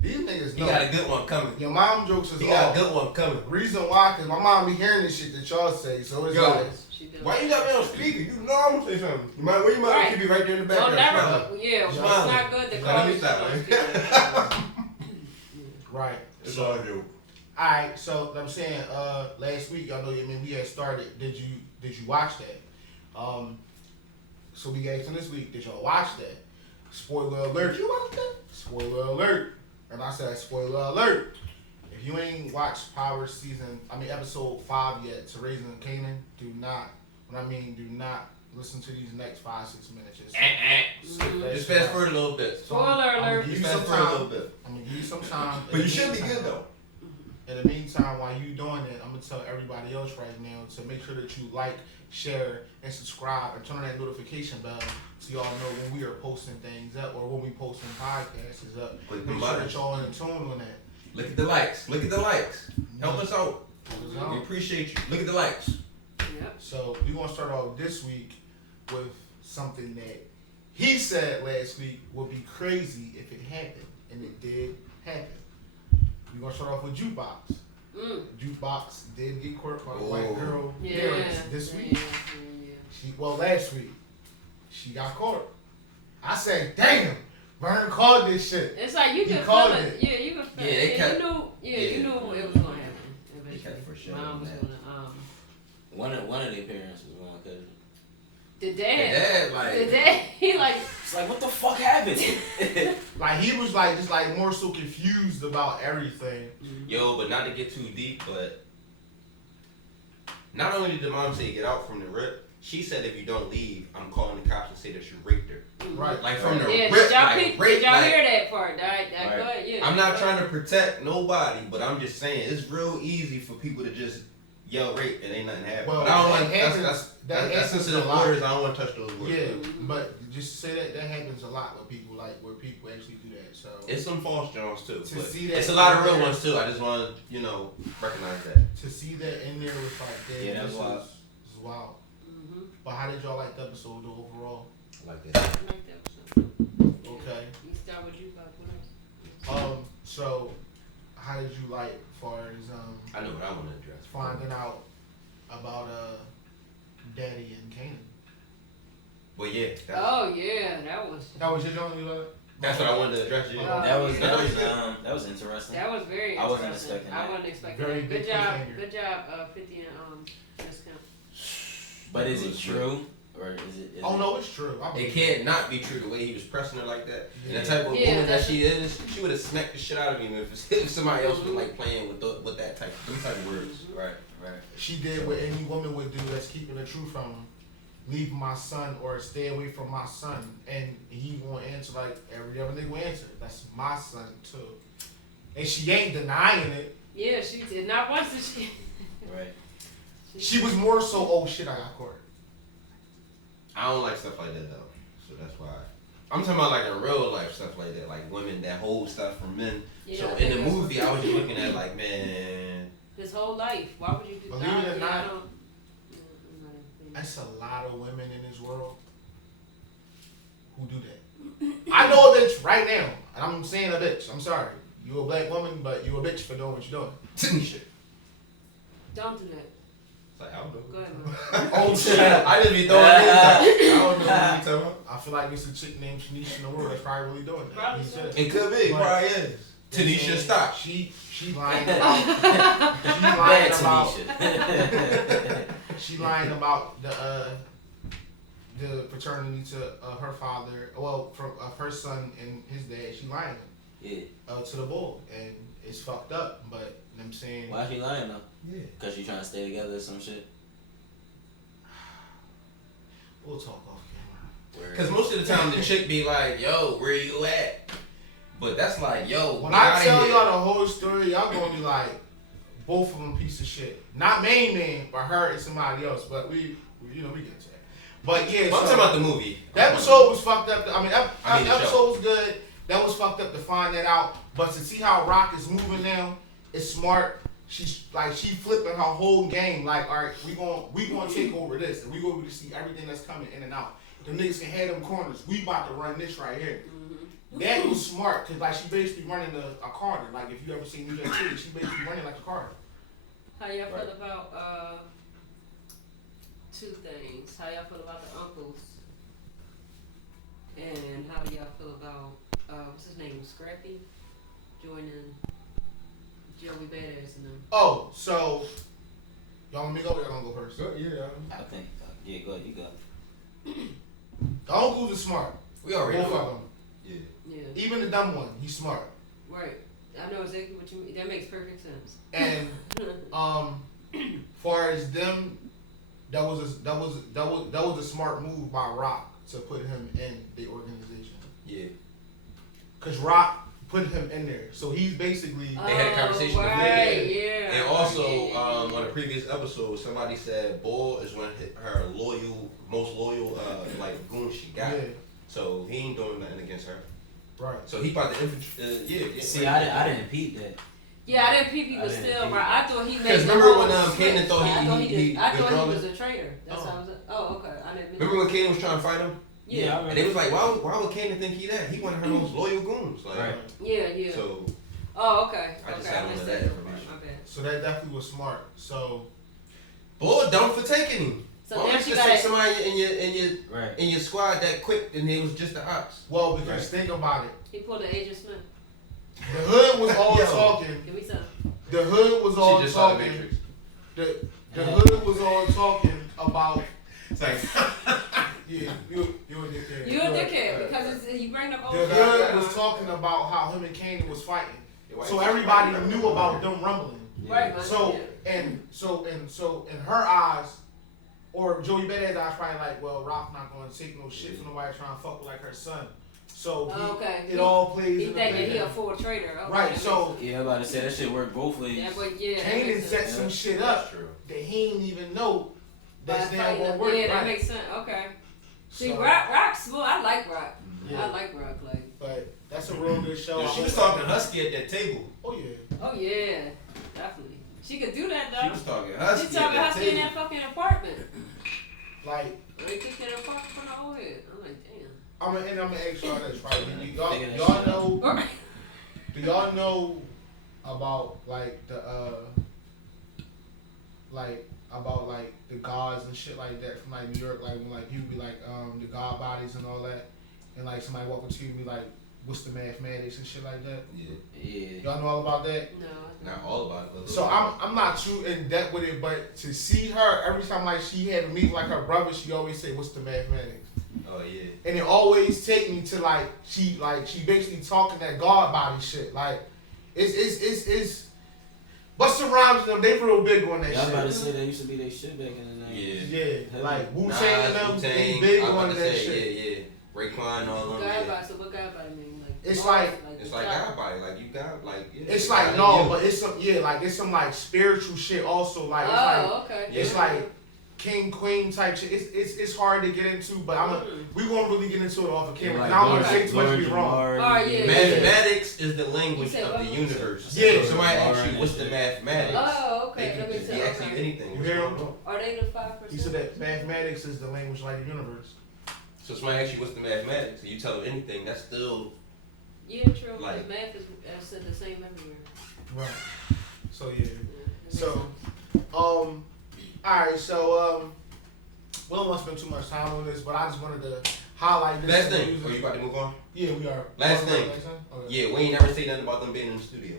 these niggas He know. got a good one coming. Your mom jokes is He got a all. good one coming. Reason why, because my mom be hearing this shit that y'all say, so it's Yo. like, She do. Why you got me on speaker? You know I'm gonna say something. You might, you might Right. keep it right there in the Don't background. never. Yeah, it's Smile. not good to Let call me me stop, shit man. on speaker. right. It's all good. Alright, so I'm saying, last week, y'all know, I mean, we had started, did you watch that? So we asked them this week, did y'all watch that? Spoiler alert. You watched that? Spoiler alert. And I said, spoiler alert. If you ain't watched episode 5 yet, to Raising Kanan, do not listen to these next 5-6 minutes. Just fast forward a little bit. Spoiler alert. I'm Just gonna fast forward a little bit. give you some time. But you should be good though. In the meantime, while you doing it, I'm gonna tell everybody else right now to make sure that you like, share, and subscribe, and turn on that notification bell so y'all know when we are posting things up or when we posting podcasts is up. Click the Make sure button. that y'all in tune on that. Look at the likes. Look at the likes. Help us out. So, We appreciate you. Look at the likes. Yep. So we're gonna start off this week with something that he said last week would be crazy if it happened, and it did happen. We're gonna start off with Jukebox. Jukebox did get caught by a white girl Yeah. parents this week. Yeah. Last week she got caught. I said, damn, Vern called this shit. It's like you He can called feel it. it. Yeah, you can feel Yeah, it. they And kept- you knew. Yeah, yeah. you knew it was gonna happen. They kept for sure Mom was that. gonna One of their parents was my cousin. The The dad. dad, like, The dad. He like. It's like, what the fuck happened? Like he was like just like more so confused about everything. yo, but not to get too deep, but not only did the mom say get out from the rip, she said if you don't leave, I'm calling the cops and say that you raped her. Right. Like from the Yeah, rip, did y'all, like rape, did y'all like, hear that part? That Right. go ahead, yeah. I'm not trying to protect nobody, but I'm just saying it's real easy for people to just yell rape and ain't nothing happen. Well, but I don't that want happens- that's that happens sensitive a lot. waters. I don't want to touch those words. Yeah, but just to say that happens a lot with people, like where people actually do that. So It's some false Jones too. To But see that it's a lot of real in there- ones too. I just want to, recognize that. to see that in there was like, damn, Yeah, that's this wild. is wild. Mm-hmm. But how did y'all like the episode though, overall? I like that. I like that episode. Okay. You start with you, Bob. What else? So how did you like far as I know what I want to address. finding out about Daddy and Kanan? Well, yeah, Oh yeah, that was That was your only that's what I wanted to address. Yeah. Oh, That was yeah. that was interesting. that was very. I wasn't interesting. expecting I that. wasn't expecting Very that. big Good job, cliffhanger. good job, 50 and discount. But is it true or is it? Oh no, it's true. I It believe can't not be true the way he was pressing her like that. And Yeah. the type of Yeah, woman that that's she is, she would have smacked the shit out of him if somebody else was like playing with that type of words. Right, right. She did what any woman would do that's keeping the truth from him. Leave my son or stay away from my son. And he won't answer like every other nigga will answer. That's my son too. And she ain't denying it. Yeah, she did not once did she. Right. She was more so, oh shit, I got caught. I don't like stuff like that though, so that's why. I'm talking about like in real life stuff like that, like women that hold stuff from men. Yeah, So I in think the that's movie, what- I was just looking at like, man, His whole life. Why would you do Believe it or yeah, not, I don't- That's a lot of women in this world who do that. I know a bitch right now, and I'm saying a bitch. I'm sorry. You a black woman, but you a bitch for doing what you're doing. shit. Don't do that. It's like, I don't know. Go ahead, man. Oh shit. I just be throwing names out. I don't know what you talking about. I feel like there's a chick named Tanisha in the world that's probably really doing that. Probably He so. said. It could be, But- probably is. Tanisha, stop. She lying about. She lying Bad about. Tanisha. She lying about the paternity to her father. Well, from her son and his dad. She lying Yeah. to the bull, and it's fucked up. But you know what I'm saying. Why she lying though? Yeah. Cause she trying to stay together or some shit. We'll talk off camera. Because most of the time the chick be like, yo, where you at? But that's like, yo, When get I outta tell here. y'all the whole story, y'all gonna be like, both of them piece of shit. Not main man, but her and somebody else. But we get to that. But yeah, I'm so talking about the movie. the episode was fucked up. I mean, I mean the the episode was good. That was fucked up to find that out. But to see how Rock is moving now, it's smart. She's like she flipping her whole game. Like, all right, we gonna take over this, and we gonna be to see everything that's coming in and out. The niggas can have them corners. We about to run this right here. That was smart, cause like she basically running a Carter. Like if you ever seen New York City, she basically running like a Carter. How y'all feel about two things? How y'all feel about the uncles? And how do y'all feel about what's his name? Scrappy joining Joey Badass and them. Oh, so y'all want me to go? Or y'all gonna go first? Yeah. I think. Yeah, go ahead. You go. The uncles are smart. We already Both know. of them. Yeah. Yeah, Even the dumb one, he's smart. right. I know exactly what you mean. That makes perfect sense. And far as them, that was a smart move by Rock to put him in the organization. Yeah. Cause Rock put him in there, so he's basically They had a conversation before right, that. yeah. And also, Yeah. on a previous episode, somebody said Bull is one of her most loyal, like goon she got. yeah, So he ain't doing nothing against her. right. So he about to yeah. See, I didn't peep that. Yeah, I didn't peep he was I didn't still peep. right. I thought he made. 'Cause the remember whole when, switch. Kanan thought I thought he I thought withdrew he was a traitor. That's how I was. Oh, okay. I didn't. Remember when Kanan was trying to fight him? Yeah. And they was like, why would Kanan think he that? He one of her most loyal goons. Like, Right. Yeah, yeah. So Oh, okay. I just okay, had on missed that part. information. My bad. So that definitely was smart. So Bull dumb for taking him. So Why now don't she you just take got somebody Right. in your squad that quick and it was just the ops? Well, because think about it. He pulled an Agent Smith. The hood was all talking. Give me some. The hood was all She just saw the talking. Matrix. The hood was all talking about. It's like, Yeah, you a dickhead. You a dickhead because you bring up old The shit. hood was talking about how him and Kanan was fighting. So everybody knew about them rumbling. Right, man. So Yeah. so in her eyes, or Joey Badass eyes, probably like, well, Rock not gonna take no shit from nobody trying to fuck with like her son. So it all plays. He in the thinking he a thing. full trader. Okay, Right. So Yeah, I'm about to say that shit work both ways. yeah, but yeah. that Kanan makes set sense. some shit that's up true. that he didn't even know that's By now fighting gonna them. work. Yeah, that right. makes sense. Okay. See, So, Rock's smooth. I like Rock. Yeah. I like Rock. Like. But that's a real good show. Yo, she was talking husky at that table. Oh yeah. Oh yeah, definitely. She could do that She though. was talking She husky at talking that husky in table. that fucking apartment. Like They took that apartment from the old head. I'm like, damn. I'm gonna ask y'all this, right? Figuring that Y'all shit know? Alright. Do y'all know about like the the gods and shit like that from like New York? Like when like you be like the god bodies and all that, and like somebody walk up to you and be like, "What's the mathematics and shit like that?" Yeah. Y'all know all about that? No. Not all about it. But So I'm not too in depth with it, but to see her every time like she had a meeting like her brother, she always say, "What's the mathematics?" Oh yeah. And it always take me to like she basically talking that God body shit. Like it's Busta Rhymes and them, they real big on that Yeah, I was about to shit. say that used to be their shit back in the 90s. Yeah, like Wu Nas, Tang and them, they Wu-Tang, big I was on about to that say, shit. Yeah. Raekwon, all them. God Yeah. body. So what God body mean? Like It's all, like- It's like God body, like you got like. Yeah, It's like no, but it's some like it's some like spiritual shit also. Like Oh, okay. it's like king queen type shit. It's hard to get into, but we won't really get into it off of camera. Like I don't want to Lord- say too much to be wrong. Alright, yeah. Mathematics is the language You said of what? the universe. Yeah. So somebody asks you, what's the mathematics? Oh, They okay. That can makes be sense. asking you Okay. anything. You What's hear going him? on? Are they the 5%? He said that mathematics is the language like the universe. So somebody asks you, what's the mathematics? And you tell them anything, that's still. Yeah, true. Like- Like math is said the same everywhere. Right. So yeah. Yeah, that makes So, sense. alright, so we don't want to spend too much time on this, but I just wanted to highlight this. Last thing. music. Are you about to move on? Yeah, we are. Last Okay. thing. Okay. Yeah, we ain't never say nothing about them being in the studio.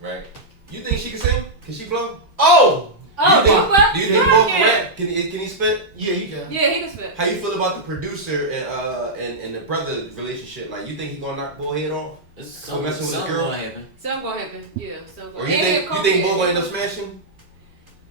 Right? You think she can sing? Can she blow? Oh! Oh, do you you think, what? do you Go think Bo can ahead. rap? Can he spit? Yeah, you can. Yeah, he can spit. How you feel about the producer and the brother relationship? Like, you think he gonna knock Bo head off? It's So messing with the something girl? gonna happen. Something gonna happen. Yeah, something Or gonna you think Bo gonna end up smashing?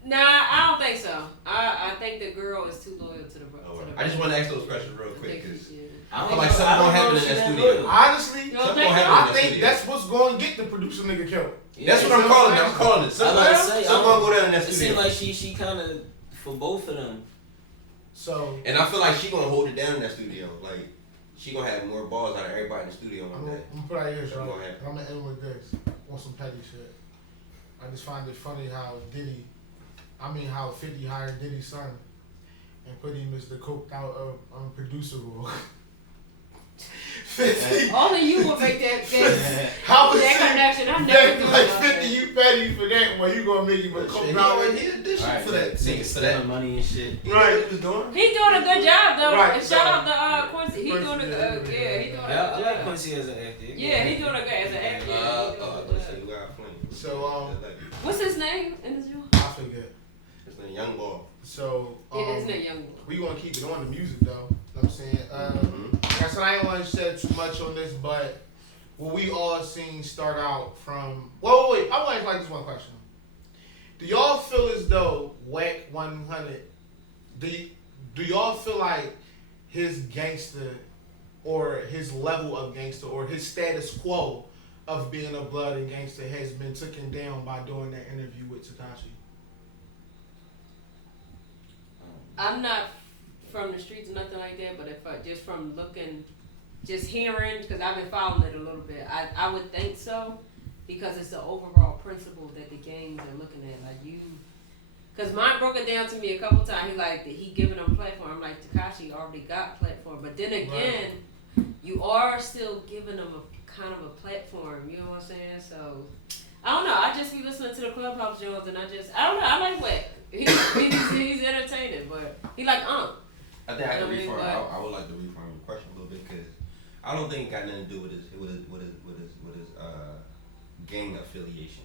Nah, I don't think so. I think the girl is too loyal to the brother. Oh, I just want to ask those questions real I quick think because she- I I don't feel like know- something I don't gonna happen know in if that she that studio. loyal. Honestly, You don't something think gonna so? happen in I that think studio. that's what's going to get the producer nigga killed. That's what I'm calling it. I'm calling it. Something I was about to say, something gonna go down in that It seems studio. like she kind of for both of them. So, And I feel like she gonna hold it down in that studio. Like, she gonna have more balls out of everybody in the studio I'm one gonna day. put out here, Go right? ahead. And I'm going to end with this. On some petty shit. I just find it funny how how 50 hired Diddy's son and put him as the coked out producer role. 50. Only you will make that How was that it? connection. I'm never That, doing like that. 50, you petty for that one. You gonna make him a But coked shit, out. he did shit Alright, for that. See, for spending that. money and shit. You know what he was doing? He doing a good job though. Right, And shout so- out to Quincy. He doing a Quincy, good. Yeah, he doing a I good like job. Quincy as an actor. Yeah, he doing a good as an actor. I Yeah, he was doing a gonna good say, job. you got plenty. So, What's his name in this joint? I forget. It's a young ball. So, Yeah, isn't it Young Boy? we gonna keep it on the music though. You know what I'm saying? Like I said, I ain't want to say too much on this, but what we all seen start out from. Wait. I want to like this one question. Do y'all feel as though Wack 100? Do y'all feel like his gangster or his level of gangster or his status quo of being a blood and gangster has been taken down by doing that interview with Tekashi? I'm not from the streets or nothing like that, but if I just from looking, just hearing, because I've been following it a little bit, I would think so, because it's the overall principle that the gangs are looking at. Like because mine broke it down to me a couple times. He giving them platform. I'm like, Tekashi already got platform, but then again, you are still giving them a kind of a platform. You know what I'm saying? So I don't know. I just be listening to the Clubhouse Jones, and I don't know. I like Wack. he's entertaining, but he like I think I can You know what I mean? reframe. I would like to reframe the question a little bit because I don't think it got nothing to do with his gang affiliation.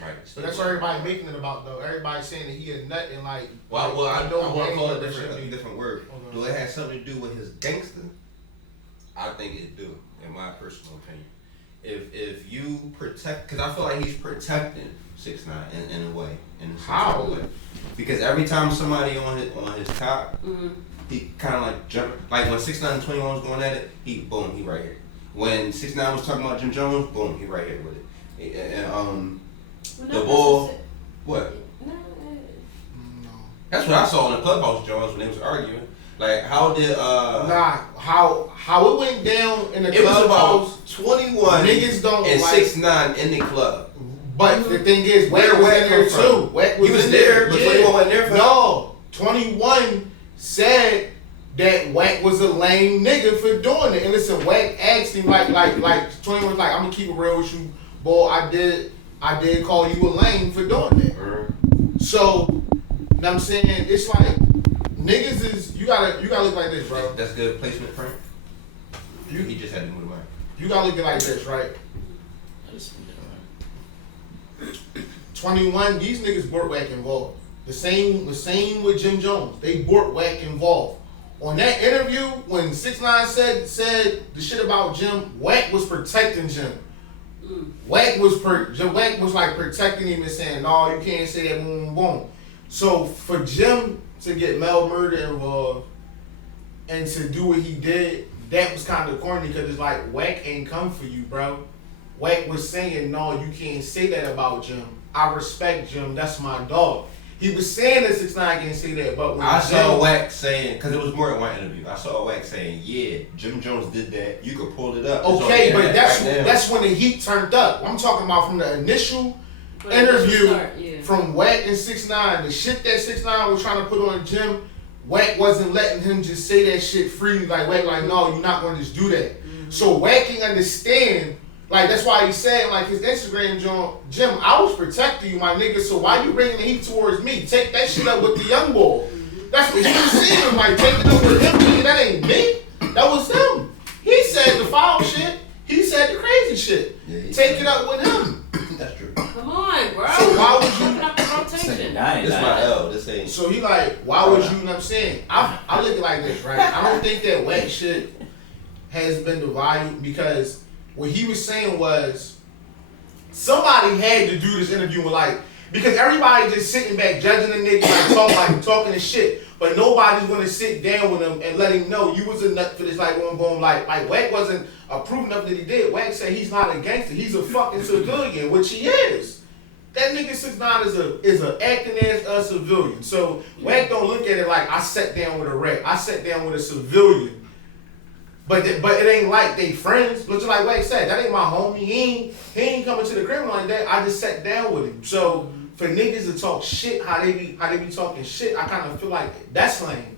Right. But that's what everybody making it about though. Everybody saying that he a nut and like. Well, I know want to call it gang a different word. Okay. Do it have something to do with his gangster? I think it do, in my personal opinion. If you protect, because I feel like he's protecting 6ix9ine in a way, in a How? way. Because every time somebody on his top, he kind of like jump. Like when 6ix9ine and 21 was going at it, he right here. When 6ix9ine was talking about Jim Jones, boom, he right here with it. And the bull, what? No. That's what I saw in the clubhouse, Jones, when they was arguing. Like, how did how it went down in the it clubhouse? was about 21 niggas don't and like 6ix9ine in the club. But the thing is, Wack was in there too. Wack was He was in there, but 21 wasn't there for him? No, 21 said that Wack was a lame nigga for doing it. And listen, Wack asked him like 21 was like, I'm gonna keep it real with you, boy. I did call you a lame for doing that. So, you know what I'm saying, it's like niggas is you gotta look like this, bro. That's good placement, Frank. He just had to move the mic. You gotta look at it like this, right? 21, these niggas brought Wack involved. The same with Jim Jones. They brought Wack involved. On that interview, when 6ix9ine said the shit about Jim, Wack was protecting Jim. Wack was like protecting him and saying, no, you can't say that, boom, boom, boom. So for Jim to get Mel Murder involved and to do what he did, that was kind of corny because it's like, Wack ain't come for you, bro. Wack was saying, no, you can't say that about Jim. I respect Jim. That's my dog. He was saying that 6ix9ine can't say that, but when I saw Wack saying, because it was more than one interview, I saw Wack saying, yeah, Jim Jones did that. You could pull it up. Okay, but that's when the heat turned up. I'm talking about from the initial interview from Wack and 6ix9ine. The shit that 6ix9ine was trying to put on Jim, Wack wasn't letting him just say that shit freely. Like, Wack, like, no, you're not going to just do that. So Wack can understand. Like, that's why he said, like, his Instagram joint, Jim, I was protecting you, my nigga, so why you bringing the heat towards me? Take that shit up with the young boy. That's what he was saying, like, take it up with him, nigga, that ain't me. That was him. He said the foul shit. He said the crazy shit. Yeah, take it up with him. That's true. Come on, bro. So why would you... Open up the rotation. This my L. This ain't... So he like, why would you, know what I'm saying? I look at it like this, right? I don't think that Wack shit has been divided because what he was saying was somebody had to do this interview with like, because everybody just sitting back judging the nigga like talking this shit, but nobody's gonna sit down with him and let him know you was a nut for this, like boom boom, like Wack wasn't approving of that he did. Wack said he's not a gangster, he's a fucking civilian, which he is. That nigga 6ix9ine is a acting as a civilian. So Wack don't look at it like I sat down with a rat. I sat down with a civilian. But it ain't like they friends. But just like Wack said, that ain't my homie. He ain't coming to the crib like that. I just sat down with him. So for niggas to talk shit, how they be talking shit, I kind of feel like that's lame.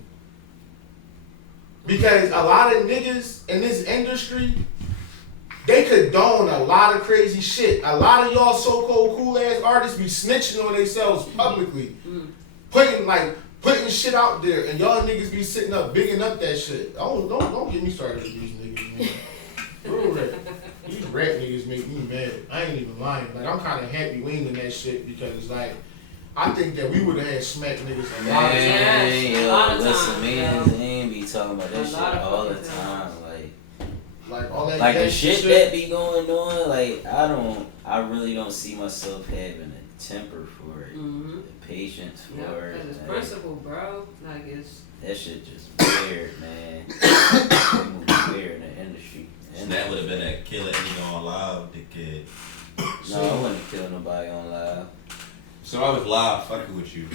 Because a lot of niggas in this industry, they condone a lot of crazy shit. A lot of y'all so-called cool-ass artists be snitching on themselves publicly. Putting shit out there, and y'all niggas be sitting up, bigging up that shit. Don't get me started with these niggas, man. Real rap. These rap niggas make me mad. I ain't even lying. Like, I'm kind of happy we ain't in that shit because, like, I think that we would have had smack niggas a lot of times. Yo, listen, me and Zane be talking about that shit all the time. Like all that. Like the shit that be going on, like I really don't see myself having a temper for it, the patience for it. It's principle, bro. Like that shit just weird, man. It moves weird in the industry. And that would have been a killer nigga on live, the kid. No, I wouldn't kill nobody on live. So I was live fucking with you,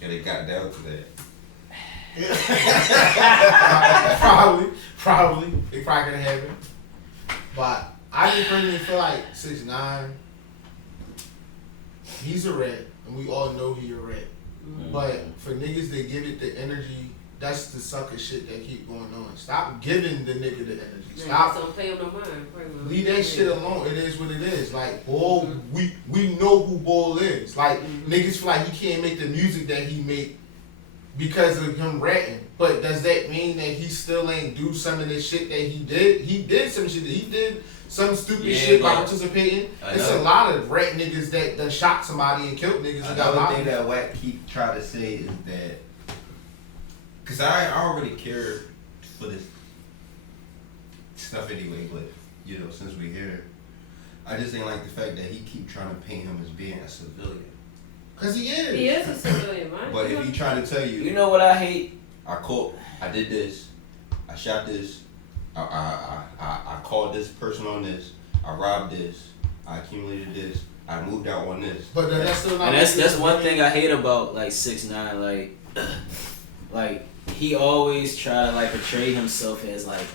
and it got down to that. Probably. It probably could have happened. But I just personally feel like 6ix9ine, he's a rat, and we all know he a rat. But for niggas that give it the energy that's the sucker shit that keep going on. Stop giving the nigga the energy. Yeah, Stop. don't pay him no mind. Leave that shit alone. It is what it is. Like Bull, we know who Bull is. Like niggas feel like he can't make the music that he make because of him ratting. But does that mean that he still ain't do some of the shit that he did? He did some shit. He did some stupid shit by participating. It's a lot of rat niggas that done shot somebody and killed niggas. Another thing that Wack keep trying to say is that, cause I already care for this stuff anyway, but you know, since we here, I just ain't like the fact that he keep trying to paint him as being a civilian. Cause he is. He is a civilian, man. But if he trying to tell you, You know what I hate? I did this, I shot this, I called this person on this, I robbed this, I accumulated this, I moved out on this. But that's still not. And that's one thing I hate about like 6ix9ine. Like he always try to like portray himself as like,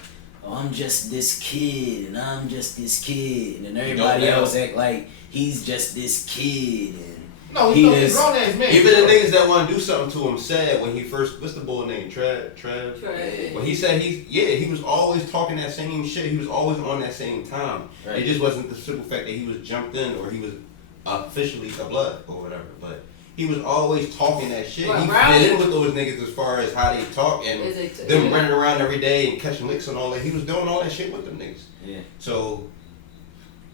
oh, I'm just this kid and I'm just this kid, and then everybody else act like he's just this kid. And no, he's grown ass man. Even the niggas that want to do something to him said when he first, what's the boy name? Trev. When he said he was always talking that same shit. He was always on that same time. Right. It just wasn't the simple fact that he was jumped in or he was officially a blood or whatever. But he was always talking that shit. He fit in with those niggas as far as how they talk and them running around every day and catching licks and all that. He was doing all that shit with them niggas. Yeah. So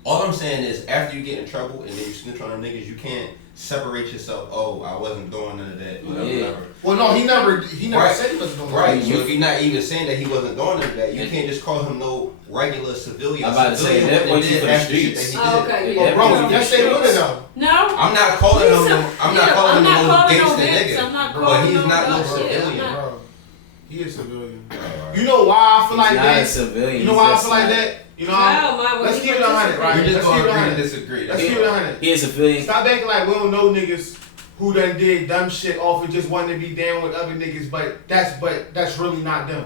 all I'm saying is after you get in trouble and then you snitch on them niggas, you can't separate yourself. Oh, I wasn't doing none of that. Whatever. Well, no, he never said he wasn't doing that. Right. So if you're not even saying that he wasn't doing none of that, you can't just call him no regular civilian. I'm about to say that once you for the streets. Well, bro, yes, they would have though. No. I'm not calling him. I'm not calling him no gangster nigga. But he's not no civilian. Bro, he is civilian. You know why I feel like that? Civilian. You know why I feel like that? You know, let's keep it 100, right? You're just going to agree to disagree. Let's keep it 100. He is a civilian. Stop acting like we don't know niggas who done did dumb shit off of just wanting to be down with other niggas, but that's really not them.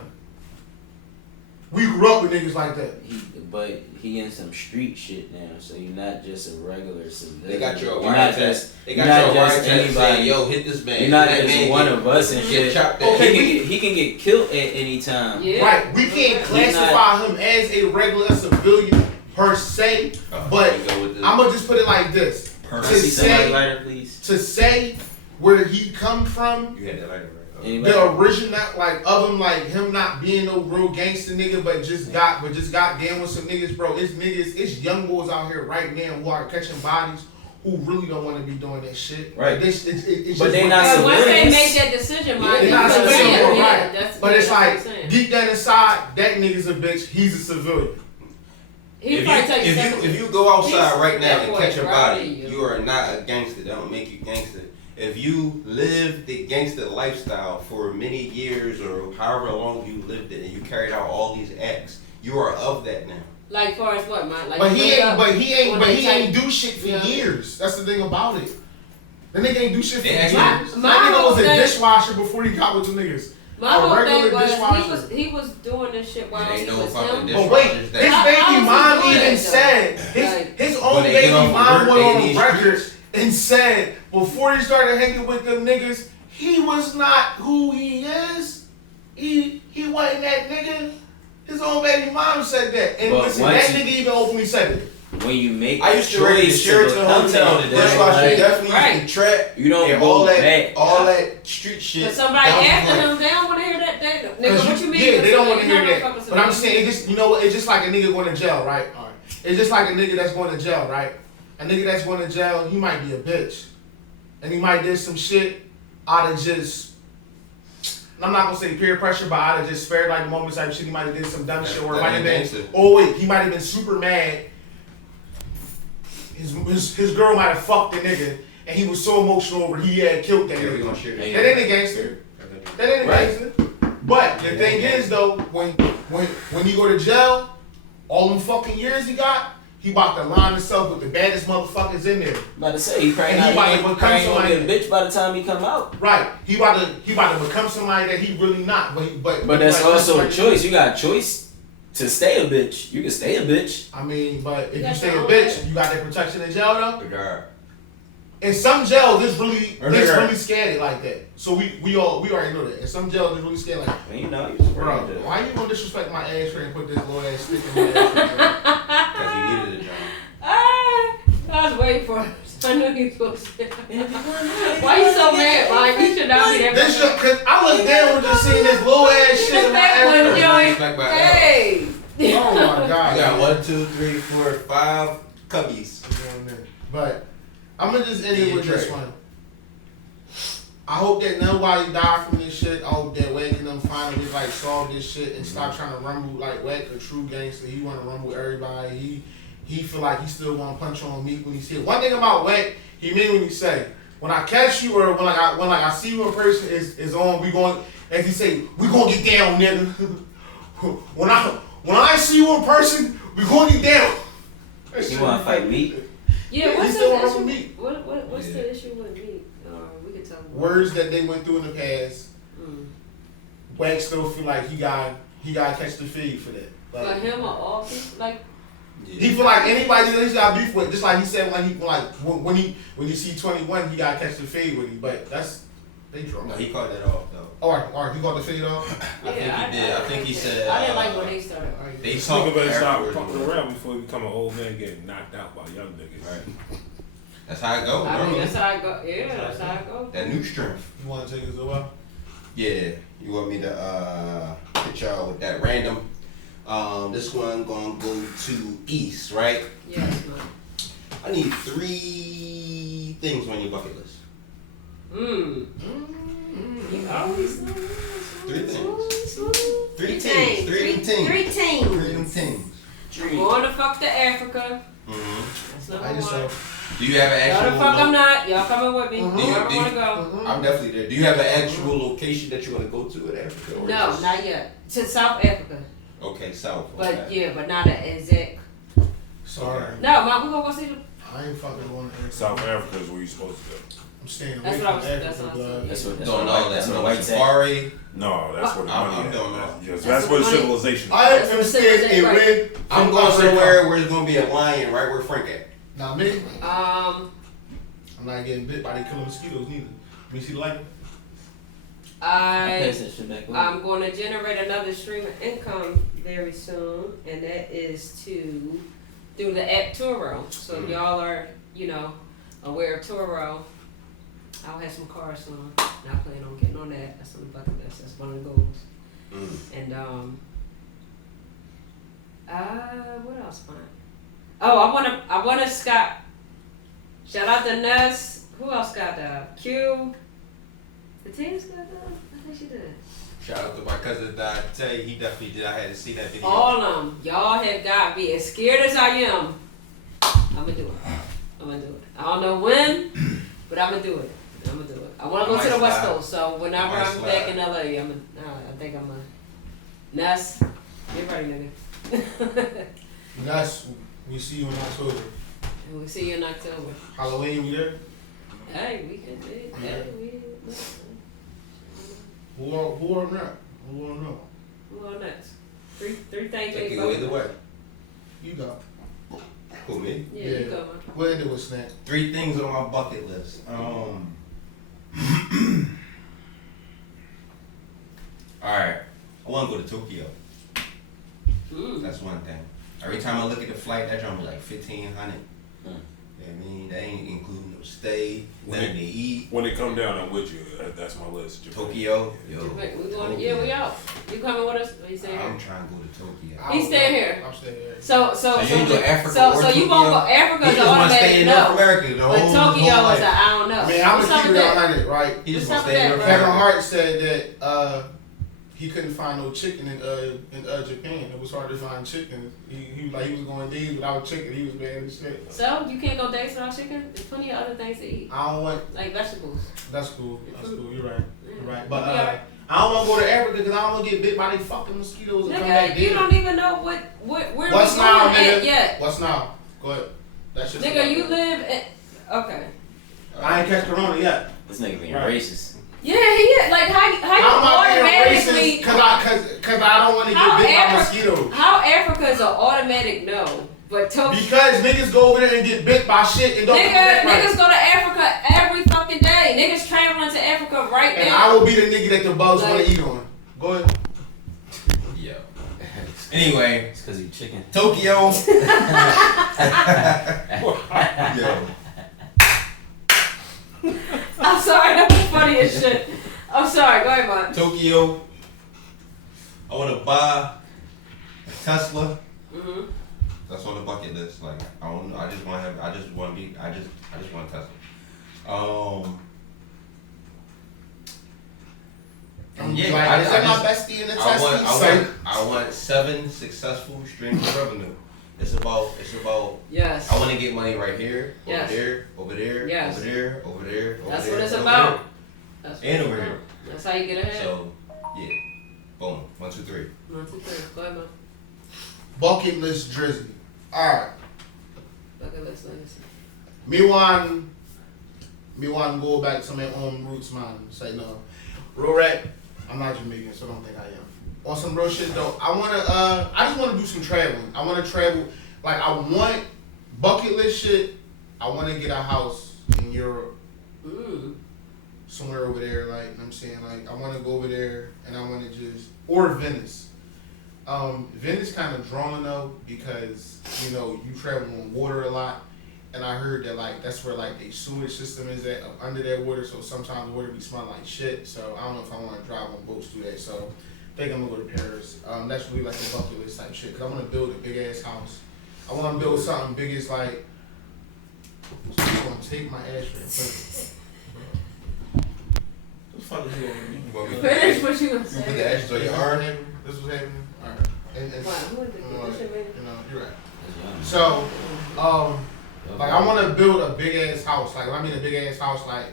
We grew up with niggas like that. But he in some street shit now, so you're not just a regular civilian. They got your wiretap. They got your wiretap saying, yo, hit this man. You're not just one of us and shit. Okay, he can get killed at any time. Yeah. Right, we can't classify him as a regular civilian per se, but I'm gonna just put it like this. To say where he come from, you had that lighter, right? The original, like of him, like him not being no real gangster nigga, but just got down with some niggas, bro. It's young boys out here right now who are catching bodies who really don't want to be doing that shit. Right. Like it's but they not civilians. Once they civilians. make that decision, they're not civilian, right? That's, but it's like deep down inside, that nigga's a bitch. He's a civilian. If you go outside right now and catch a body, you are not a gangster. That don't make you gangster. If you live the gangster lifestyle for many years or however long you lived it and you carried out all these acts, you are of that now. Like far as what, man? Like but he ain't do shit for years. That's the thing about it. The nigga ain't do shit for years. That nigga was a dishwasher before he got with the niggas. My whole thing was he was doing this shit while he was him. But wait, his baby mom even said his own baby mom went on record and said before he started hanging with them niggas, he was not who he is. He wasn't that nigga. His own baby mom said that. And listen, that nigga even openly said it. When you make I used to rent the Sheraton Hotel. That's why she definitely used to trap. You don't go back. All that street shit. But somebody after him, they don't want to hear that. Nigga, what you mean? Yeah, they don't want to hear that. But I'm saying, it just, you know what? It's just like a nigga going to jail, right? All right. It's just like a nigga that's going to jail, right? A nigga that's going to jail, he might be a bitch. And he might did some shit out of just, I'm not going to say peer pressure, but out of just spared like the moment type shit. He might have did some dumb shit or might have been, he might have been super mad. His girl might have fucked the nigga, and he was so emotional over he had killed that nigga. That ain't a gangster. That ain't a gangster. But the thing is though, when you go to jail, all them fucking years he about to line himself with the baddest motherfuckers in there. About to say he probably gonna be a bitch by the time he come out. Right. He about to become somebody that he really not. But that's also a choice. You got a choice. To stay a bitch, you can stay a bitch. I mean, but if you stay a bitch, you got that protection in jail though. in some jails, it's really scary like that. So we already know that. In some jails, it's really scary like that. Well, you know, Bro, why you gonna disrespect my ashtray and put this little ass stick in my ashtray? Because he needed a job. I was waiting for it. I knew he was supposed to. Why you so mad, Mike? You should not be there. This shit, cause I look down with just seeing this little ass shit in my Backwood ashtray. Jointz. Hey. Oh my god. You got 1, 2, 3, 4, 5 cubbies. But I'm gonna just end it with this one. I hope that nobody died from this shit. I hope that Wack and them finally like solve this shit and stop trying to rumble like Wack, a true gangster. He wanna rumble everybody. He feel like he still wanna punch on me when he see it. One thing about Wack, he mean when he say, when I catch you or when I see you in person is on, we going, as he say, we gonna get down, nigga. when I see you in person, we gonna get down. You wanna fight me? Yeah, what's still the wanna issue? meet. What's the issue with me? We can talk about Words that they went through in the past. Wack still feel like he got catch the feed for that. Like, for him or all people, like. he feel like anybody that he's got beef with, just like he said when he see 21, he got catch the fade with him. But they drunk. No, he caught that off though. Alright, he got the fade off. I think he did. I think he said. I didn't like when they started arguing. They Nigga talked better stop afterwards. fucking around before you become an old man getting knocked out by young niggas. Right. That's how it go, I bro. mean, that's how I go. Yeah, that's how I go. That new strength. You want to take us away? Yeah. You want me to hit y'all with that random? This one gonna go to East, right? Yes, man. I need 3 things on your bucket list. You always 3 things. 3 Three things. 3 things. 3 teams. 3 things. Going to fuck to Africa. Mm-hmm. That's By number 1. yourself. Do you have an No, actual? the fuck I'm not. Y'all coming with me. Mhm. Wherever I Do you- want to go. I'm definitely there. Do you have an actual location that you want to go to in Africa? Or No, just- not yet. To South Africa. Okay, south. But okay. yeah, but not an exact. Sorry. No, man, we gonna go see the. I ain't fucking going to Africa. South Africa is where you're supposed to go. I'm staying away That's from what I was- Africa, that's what I was blood. saying. That's what Don't know that's that. what No white safari. No, that's where the I'm money doing is. that. Yes, That's that's where the what money- civilization I is. am staying away. I'm going somewhere where there's gonna be a lion right where Frank at. Not me. Um, I'm not getting bit by the killer mosquitoes neither. Let me see the light. I I pass that shit back. I'm going to generate another stream of income very soon, and that is through the app Turo. So if y'all are, aware of Turo, I'll have some cars soon. Not planning on getting on that. That's on the bucket list. That's one of the goals. And what else, man? Oh, I wanna Scott. Shout out to Ness. Who else got that? Q. The team's got that? I think she did. Shout out to my cousin Dante. He definitely did. I had to see that video. All of them. Y'all have got me. As scared as I am, I'm gonna do it. I don't know when, but I'm gonna do it. I want to go to the West Coast, so whenever I'm back in LA, I think I'm a Ness. Get ready, nigga. Nice. We see you in October. And we'll see you in October. Halloween, you there? Hey, we can. Who are not? Who are not? Who on next? Three things. It ain't can go either way. You got. Who, me? Yeah, you go, man. We'll end it with Snap. 3 things on my bucket list. Alright. I want to go to Tokyo. That's one thing. Every time I look at the flight, that jump like $1,500. I mean, they ain't including no stay, nothing to eat. When it come down, I'm with you. That's my list. Japan. Tokyo, yo. We going? Yeah, we out. You coming with us? Or you staying I'm here? trying to go to Tokyo. He's staying here. I'm staying here. So you go to Africa so or you Tokyo? won't go Africa He is just want to stay automatic in North no. America the But whole Tokyo is life. I don't know. I mean, I'm What's gonna up keep with it that? 100, right? He just What's want to up stay in with North that, Kevin America. Hart said that he couldn't find no chicken in Japan. It was hard to find chicken. He was going days without chicken. He was bad as shit. So you can't go days without chicken. There's plenty of other things to eat, I don't want. like vegetables. That's cool. You're right. You're right. Yeah. But We are. I don't want to go to Africa because I don't want to get bit by these fucking mosquitoes and come back Nigga, you dead. don't even know where What's we now, going at nigga? yet. What's now? Go ahead. That's just. Nigga, you live at okay. I ain't catch corona yet. This nigga being Right. racist. Yeah, he is. Like how you I'm not being automatically racist because I don't want to get bit by mosquitoes. How Africa is an automatic no, but Tokyo. Because niggas go over there and get bit by shit and don't come back right. Niggas go to Africa Africa every fucking day. Niggas traveling to Africa right And now. I will be the nigga that the bugs want to eat on. Go ahead. Yo. Anyway, It's because you chicken. Tokyo. Yo. I'm sorry, that was funny as shit. I'm sorry, go ahead, man. Tokyo. I want to buy a Tesla. Mm-hmm. That's on the bucket list. Like I don't know. I just want to have. I just want a Tesla. Yeah, Like, is that my bestie in the Tesla? I want 7 successful streams of revenue. It's about. Yes. I want to get money right here, Yes. over there, Yes. over there, over there. That's over what there, it's over about. there. That's what And it's over about. here. That's how you get ahead. So, yeah, boom, 1, 2, 3. 1, 2, 3. Go ahead, man. Bucket list Drizzy. Alright. Bucket list legacy. Me want go back to my own roots, man. Say no. Real rap, I'm not Jamaican, so don't think I am. On some real shit though, I just wanna do some traveling. I wanna travel, like I want bucket list shit. I wanna get a house in Europe. Somewhere over there, like, you know what I'm saying? Like, I wanna go over there and I wanna or Venice. Venice kind of drawn though because, you know, you travel on water a lot. And I heard that, like, that's where, like, the sewage system is at, under that water. So sometimes the water be smelling like shit. So I don't know if I want to drive on boats through that. So I think I'm going to go to Paris. That's really, like, a bucket list type shit. Because I want to build a big-ass house. I want to build something big as, like, I'm going to take my ashtray. What the fuck is going on? Finish what you gonna You put say. the ashes on your arm. This was happening? Alright. And Wow, who is it? This shit made- you know, you're right. So, like, I want to build a big ass house. Like, when I mean a big ass house, like,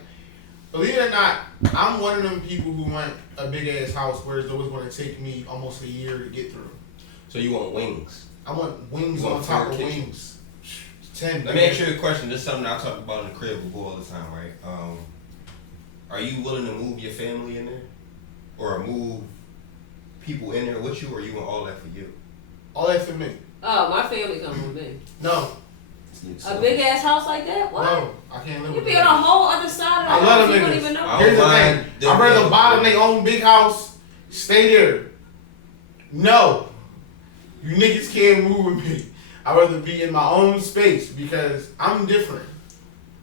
believe it or not, I'm one of them people who want a big ass house, whereas it was going to take me almost a year to get through. So you want wings? I want wings You want on top fire of kitchen? wings. 10. Let me ask you a question. This is something I talk about in the crib before all the time, right? Are you willing to move your family in there, or move people in there with you, or you want all that for you? All that for me. Oh, my family comes with me. No. A big ass house like that? What? No. I can't live You with be them. on a whole other side of the I love house. them You wouldn't niggas. even know. I Here's the don't thing. mind I'd them rather being buy them big. their own big house, stay there. No. You niggas can't move with me. I'd rather be in my own space because I'm different.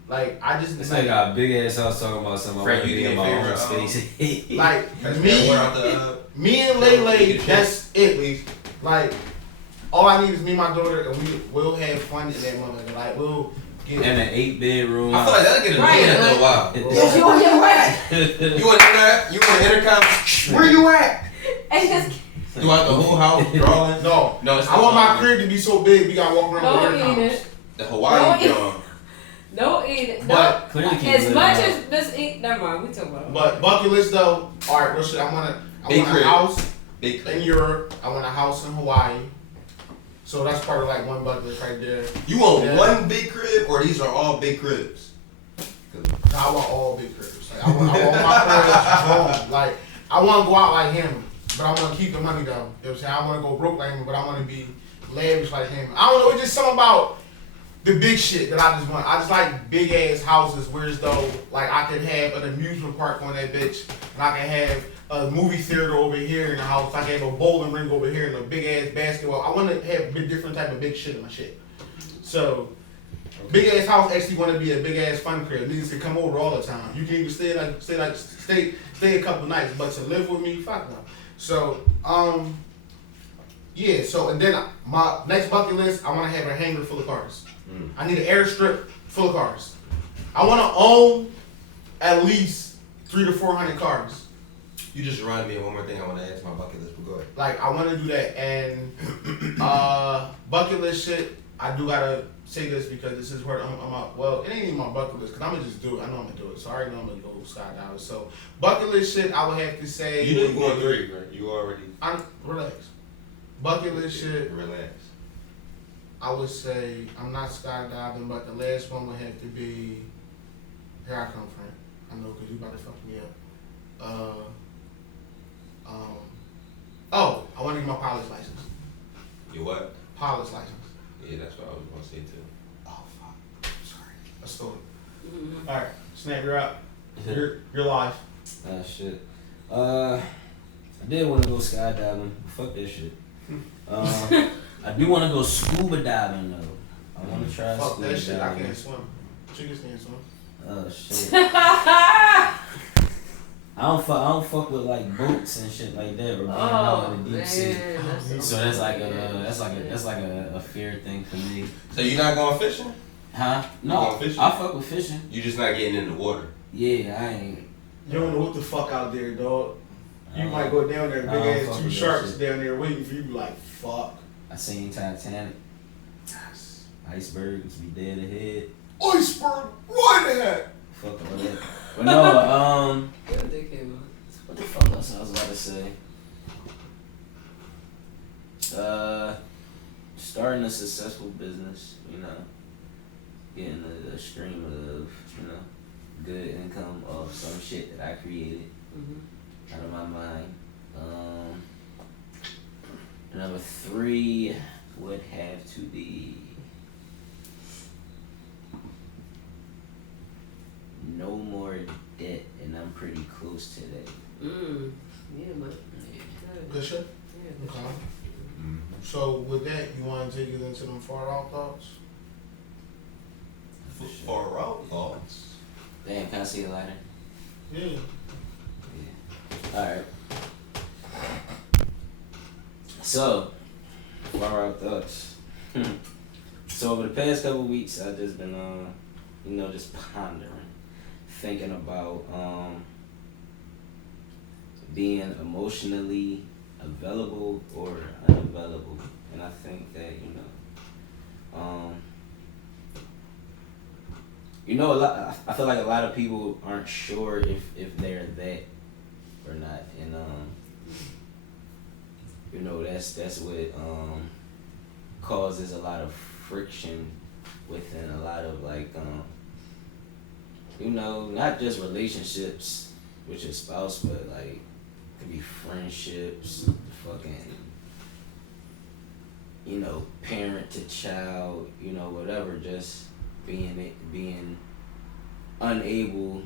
Like, I just... This nigga got a big ass house talking about something. Frank, I you be do in me a my own favor, space. like, Pass me, that water out the, me and Lele, that's it. Like, all I need is me and my daughter, and we'll have fun in that motherfucker. Like, we'll get... In an 8-bedroom. I feel like that'll get annoying after a while. Yes, you want your way. You want that? You want an intercom? Where you at? And just Throughout the whole house, drawing? No. No, it's I want my crib to be so big, we gotta walk around don't with eat intercoms. it. The Hawaii No, drawing. Don't eat it. But No. clearly can't As live much in as this eat. Never mind. We talk about it. But bucket list though, alright, real shit. I want Big a crib. house Big in crib. Europe. I want a house in Hawaii. So that's part of like one bucket list right there. You want Yeah. one big crib, or these are all big cribs? I want all big cribs. Like, I want my cribs strong. Like, I want to go out like him, but I want to keep the money though. You know what I'm saying? I want to go broke like him, but I want to be lavish like him. I don't know. It's just something about the big shit that I just want. I just like big ass houses, where as though like I could have an amusement park on that bitch, and I can have a movie theater over here in the house. I can have a bowling ring over here and a big ass basketball. I want to have different type of big shit in my shit. So. Big ass house actually want to be a big ass fun crib. Niggas can come over all the time. You can even stay a couple nights, but to live with me, fuck no. So yeah. So and then my next bucket list, I want to have a hangar full of cars. I need an airstrip full of cars. I want to own at least 300 to 400 cars. You just reminded me of one more thing I want to add to my bucket list, but go ahead. Like I want to do that, and bucket list shit. I do gotta say this because this is where I'm out. Well, it ain't even my bucket list because I'm gonna just do it. I know I'm gonna do it, so I already know I'm gonna go skydiving. So bucket list shit, I would have to say. You know you're going 3, right? You already Relax. Bucket list shit. relax. I would say I'm not skydiving, but the last one would have to be. Here I come, Frank. I know because you about to fuck me up. Oh, I want to get my pilot's license. You what? Pilot's license. Yeah, that's what I was gonna say too. Oh fuck. Sorry. I stole it. Mm-hmm. Alright, Snap, you're out. You're live. Shit. I did want to go skydiving. Fuck that shit. I do want to go scuba diving though. I want to try Fuck scuba that shit. I diving. can't swim. Chickens can't swim. Oh shit. I don't fuck with like boats and shit like that or being out in the deep sea. So that's like a fear thing for me. So you're not going fishing? Huh? You No, going fishing? I fuck with fishing. You just not getting in the water. Yeah, I ain't. You don't know what the fuck out there, dog. You might go down there, I big don't ass fuck 2 with that sharks shit. down there waiting for you. Be like, fuck. I seen Titanic. Icebergs be dead ahead. Iceberg, right ahead. Fuck all that. But no, Yeah, they came out. what the fuck else I was about to say? Starting a successful business, you know, getting a stream of, you know, good income off some shit that I created out of my mind. Number 3 would have to be no more debt, and I'm pretty close to that. Yeah, man. Good shit. Yeah, good Okay. shit. So with that, you want to take it into them far out thoughts? Far out thoughts. Damn, can I see the lighter? Yeah. Alright. So, far out thoughts. So over the past couple weeks, I've just been, you know, just pondering, thinking about being emotionally available or unavailable, and I think that a lot. I feel like a lot of people aren't sure if they're that or not, and that's what causes a lot of friction within a lot of like not just relationships with your spouse, but like it could be friendships, fucking parent to child, whatever, just being unable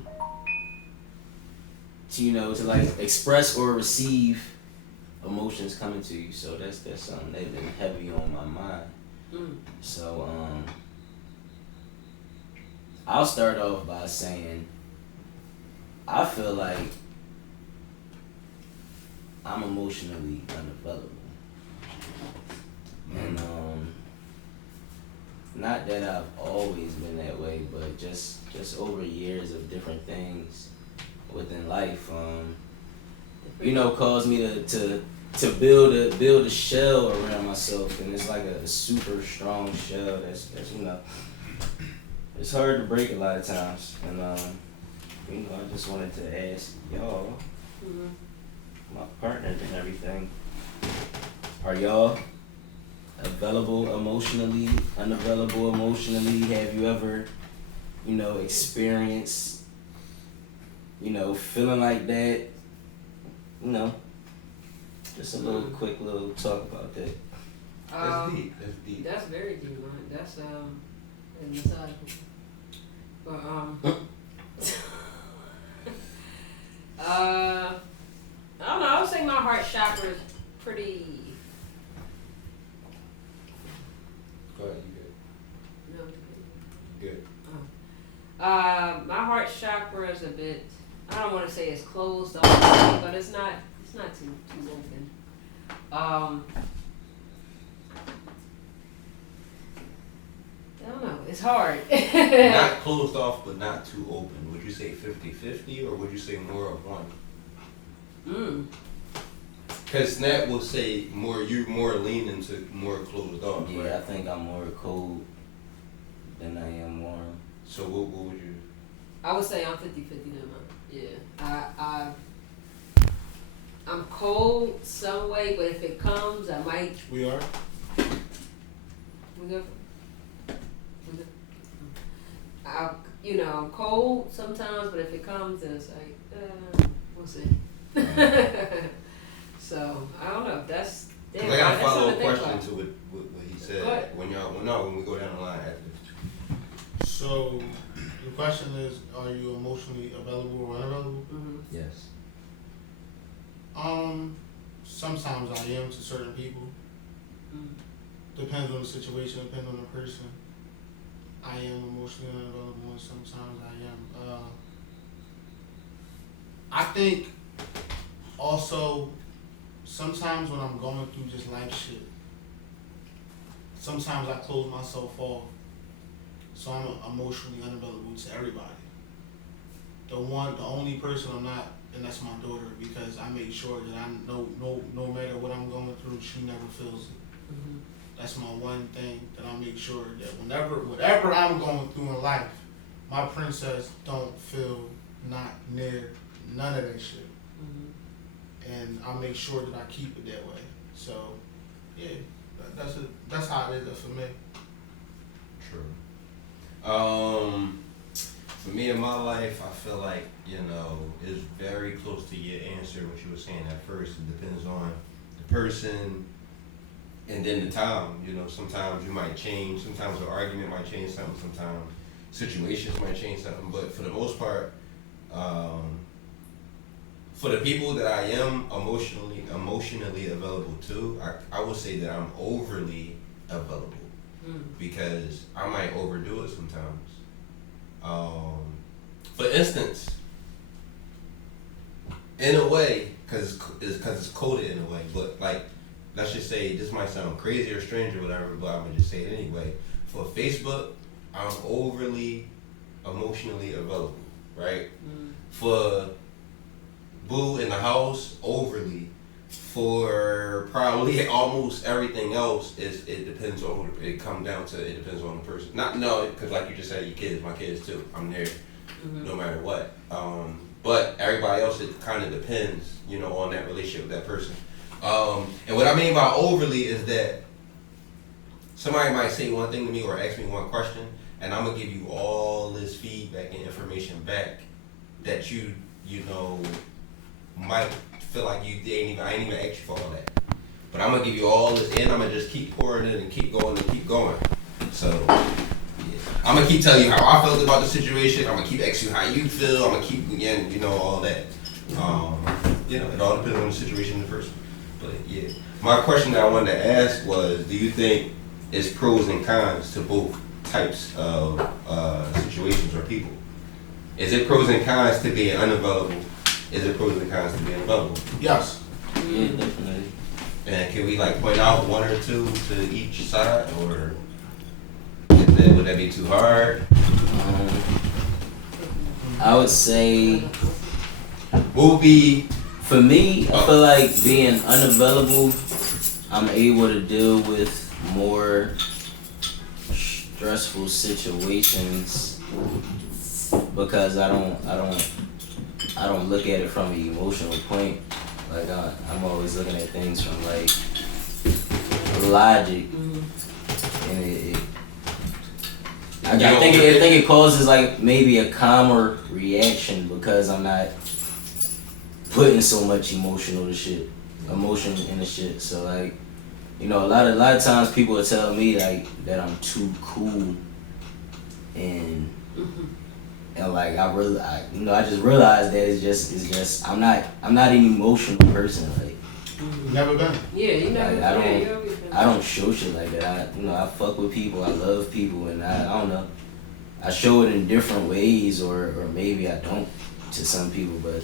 to to like express or receive emotions coming to you. So that's something that's been heavy on my mind. So I'll start off by saying I feel like I'm emotionally unavailable. And not that I've always been that way, but just over years of different things within life, caused me to build a shell around myself, and it's like a super strong shell that's it's hard to break a lot of times. And I just wanted to ask y'all, my partners and everything, are y'all available emotionally, unavailable emotionally? Have you ever, experienced, feeling like that? Just a little quick little talk about that. That's deep. That's very deep, man. That's inside. But I don't know. I would say my heart chakra is pretty. Go ahead, you No, good. my heart chakra is a bit. I don't want to say it's closed off, but it's not too open. I don't know. It's hard. Not closed off, but not too open. Would you say 50-50, or would you say more of one? Because Snap will say you're more leaning to more closed off, Yeah, right? I think I'm more cold than I am warm. So what would you? I would say I'm 50-50 now, man. Yeah. I'm cold some way, but if it comes, I might. We are. We good? I'm cold sometimes, but if it comes, then it's like, we'll see. So I don't know. That's. Damn, I got a that's follow something up to think question about. to what he said. Go ahead. When we go down the line after. So The question is, are you emotionally available or unavailable? Yes. Sometimes I am to certain people. Depends on the situation, depends on the person. I am emotionally unavailable and sometimes I am. I think also sometimes when I'm going through just life shit, sometimes I close myself off. So I'm emotionally unavailable to everybody. The only person I'm not, and that's my daughter, because I make sure that I know no matter what I'm going through, she never feels it. That's my one thing that I make sure that whatever I'm going through in life, my princess don't feel not near none of that shit. And I make sure that I keep it that way. So, yeah, that's how it is for me. True. For me in my life, I feel like, it's very close to your answer, what you were saying at first. It depends on the person and then the time. Sometimes you might change, sometimes the argument might change something, sometimes situations might change something, but for the most part, for the people that I am emotionally available to, I would say that I'm overly available because I might overdo it sometimes. For instance, in a way, because it's coded in a way, but like, let's just say, this might sound crazy or strange or whatever, but I'm gonna just say it anyway. For Facebook, I'm overly emotionally available, right? For Boo in the house, overly. For probably almost everything else, it depends on it comes down to it depends on the person. Because like you just said, your kids, my kids too. I'm there, no matter what. But everybody else, it kind of depends, on that relationship with that person. And what I mean by overly is that somebody might say one thing to me or ask me one question, and I'm gonna give you all this feedback and information back that you might feel like I ain't even asked you for all that. But I'm gonna give you all this, and I'm gonna just keep pouring it and keep going and keep going. So yeah. I'm gonna keep telling you how I felt about the situation. I'm gonna keep asking you how you feel. I'm gonna keep all that. It all depends on the situation in the person. But yeah, my question that I wanted to ask was, do you think it's pros and cons to both types of situations or people? Is it pros and cons to being unavailable? Is it pros and cons to being available? Yes. Yeah, definitely. And can we point out one or two to each side, or would that be too hard? I would say, Movie. for me, I feel like being unavailable, I'm able to deal with more stressful situations because I don't look at it from an emotional point. Like I'm always looking at things from logic, and I think it causes maybe a calmer reaction because I'm not putting so much emotion in the shit. So a lot of times people will tell me that I'm too cool, and I just realized that it's just I'm not an emotional person. Never been. Yeah, you never. I don't show shit like that. I fuck with people. I love people, and I don't know. I show it in different ways, or maybe I don't to some people, but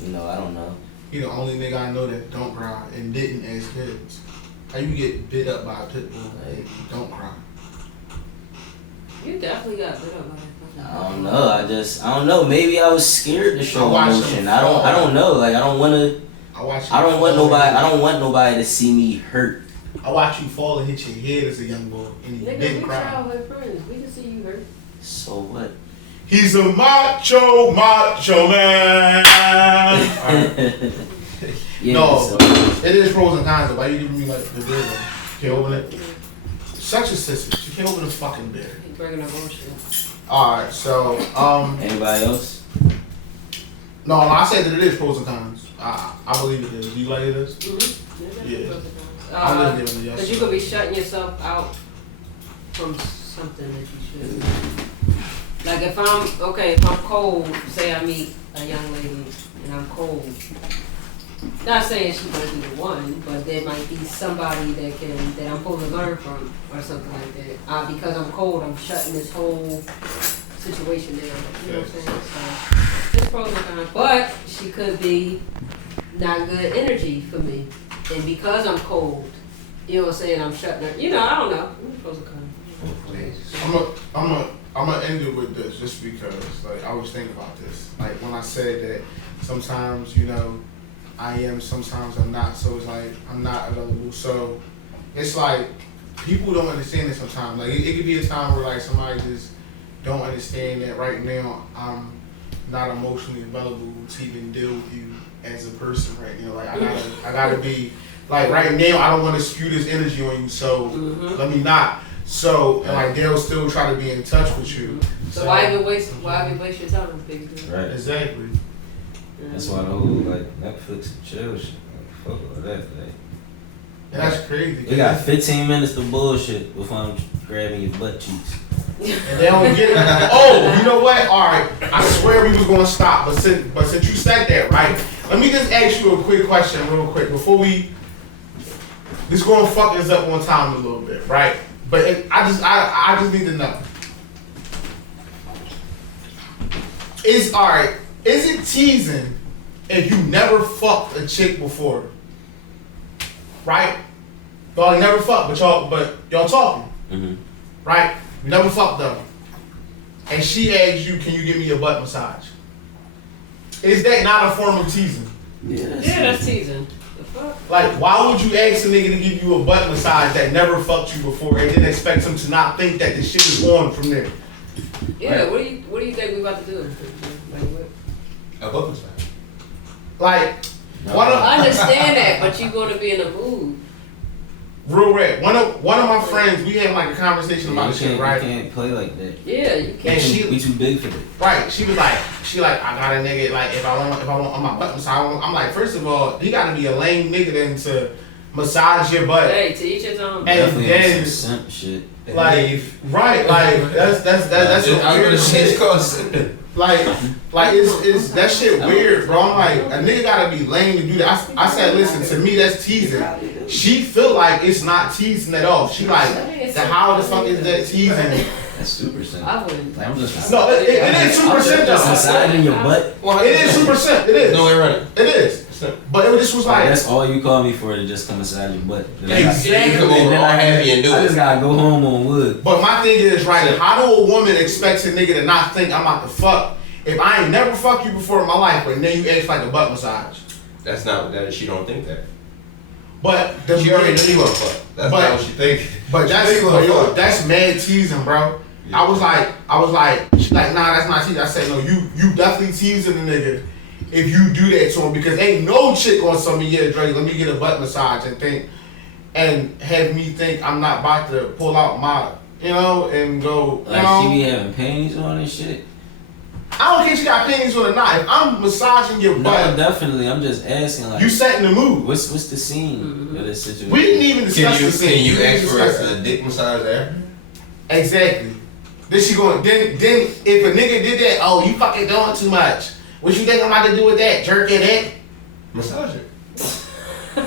I don't know. He the only nigga I know that don't cry and didn't as kids. How you get bit up by a pit bull and don't cry? You definitely got bit up by that. I don't know. I don't know. Maybe I was scared to show emotion. I don't know. I don't want nobody to see me hurt. I watch you fall and hit your head as a young boy, and you didn't cry. Childhood friends. We can see you hurt. So what? He's a macho man. Yeah, no, so. It is pros and cons. Why you giving me the beer? You can't open it. Such a sissy. You can't open the fucking beer. He's bringing up bullshit. Alright, so Anybody else? No, I said that it is pros and cons. I believe it is. Do you like it is? Yeah. I'm just giving it a yes. Because you could be shutting yourself out from something that you shouldn't. Like if I'm cold, say I meet a young lady and I'm cold. Not saying she's gonna be the one, but there might be somebody that I'm supposed to learn from or something like that. Because I'm cold, I'm shutting this whole situation down. You know what I'm saying? So there's pros and cons. But she could be not good energy for me. And because I'm cold, you know what I'm saying, I'm shutting her. You know, I don't know. Pros and cons. I'm gonna end it with this, just because, like, I was thinking about this. Like, when I said that sometimes, you know, I am, sometimes I'm not, so it's like, I'm not available. So, it's like, people don't understand it sometimes. Like, it could be a time where, like, somebody just don't understand that right now I'm not emotionally available to even deal with you as a person right now. Like, I gotta be, like, right now, I don't want to spew this energy on you, so let me not. So, and like, they'll still try to be in touch with you. So why even waste your time, baby? Right. Exactly. That's why the whole like Netflix and chill shit. Like, fuck all that. Like, And that's crazy. we got 15 minutes to bullshit before I'm grabbing your butt cheeks. And they don't get it. Oh, you know what? All right. I swear we was gonna stop, but since you said that, right? Let me just ask you a quick question, real quick, before we. This gonna fuck us up on time a little bit, right? But I just need to know. Is it teasing if you never fucked a chick before? Right? Y'all never fucked, but y'all talking. Mm-hmm. Right? You never fucked them. And she asks you, can you give me a butt massage? Is that not a form of teasing? Yeah, that's teasing. Like, why would you ask a nigga to give you a butt massage that never fucked you before and then expect him to not think that the shit is on from there? Yeah, right. What do you think we about to do? Like what? A butt massage. Like, I understand that, but you're gonna be in a mood. Real rap. One of my friends, we had like a conversation about this shit, right? You can't play like that. Yeah, you can't. And we too big for that. Right. She like, I got a nigga, like, if I want on my butt massage, I'm like, first of all, he gotta be a lame nigga then to massage your butt. Hey, to each his own. And then simp shit. Like, right, like that's what weird shit. It's called simping. Like it's that shit weird, bro. I'm like, a nigga gotta be lame to do that. I said, listen, to me that's teasing. She feel like it's not teasing at all. She like, how the fuck is that teasing? That's super simp. I wouldn't. Like, I'm just No, it is 2% though. massaging your butt. Well, it is 2%. It is. No way running. It is. But it just was like, that's all you call me for, to just come massage your butt. Exactly. You come over all happy and do I it. just gotta go home on wood. But my thing is, right, how do a woman expect a nigga to not think I'm about to fuck if I ain't never fucked you before in my life, but then you ask like a butt massage? That's not that. She don't think that. But She already knew you wanna fuck. That's not what she think. But that's mad teasing, bro. Yeah. I was like, she's like, nah, that's not teasing. I said, no, you definitely teasing the nigga if you do that to him, because ain't no chick on some of yeah, Dre, let me get a butt massage and have me think I'm not about to pull out my, you know, and go, like, you know. she be having panties on and shit. I don't care if she got panties on or not. If I'm massaging your butt, no, definitely. I'm just asking, like, you setting the mood. What's the scene of this situation? We didn't even discuss the scene. Can you ask for a dick massage there? Exactly. Then she going. Then if a nigga did that, oh, you fucking doing too much. What you think I'm about to do with that? Jerking it? Massage it.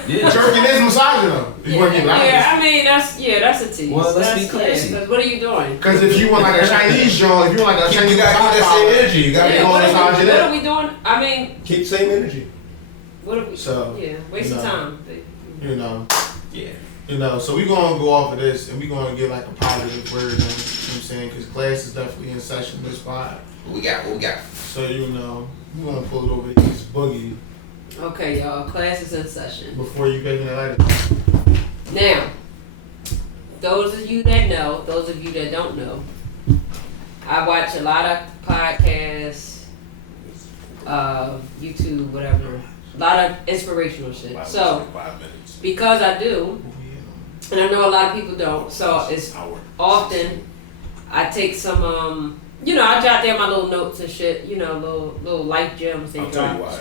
Yeah. Jerking is massaging though. I mean that's a tease. Well, let's be classy. Because what are you doing? Because if you want like a Chinese joint, if you want like a Chinese, you gotta keep that same energy. You gotta what are we doing? I mean, keep the same energy. What are we? So waste of time. You know. Yeah. You know, so we gonna go off of this and we gonna get like a positive word in. You know what I'm saying? Because class is definitely in session this spot. What we got? So you know, we gonna pull it over to East Boogie. Okay, y'all. Class is in session. Before you get into that. Now, those of you that know, those of you that don't know, I watch a lot of podcasts, YouTube, whatever. A lot of inspirational shit. So, because I do, and I know a lot of people don't, so it's often I take some, you know, I jot down my little notes and shit, you know, little life gems they drop.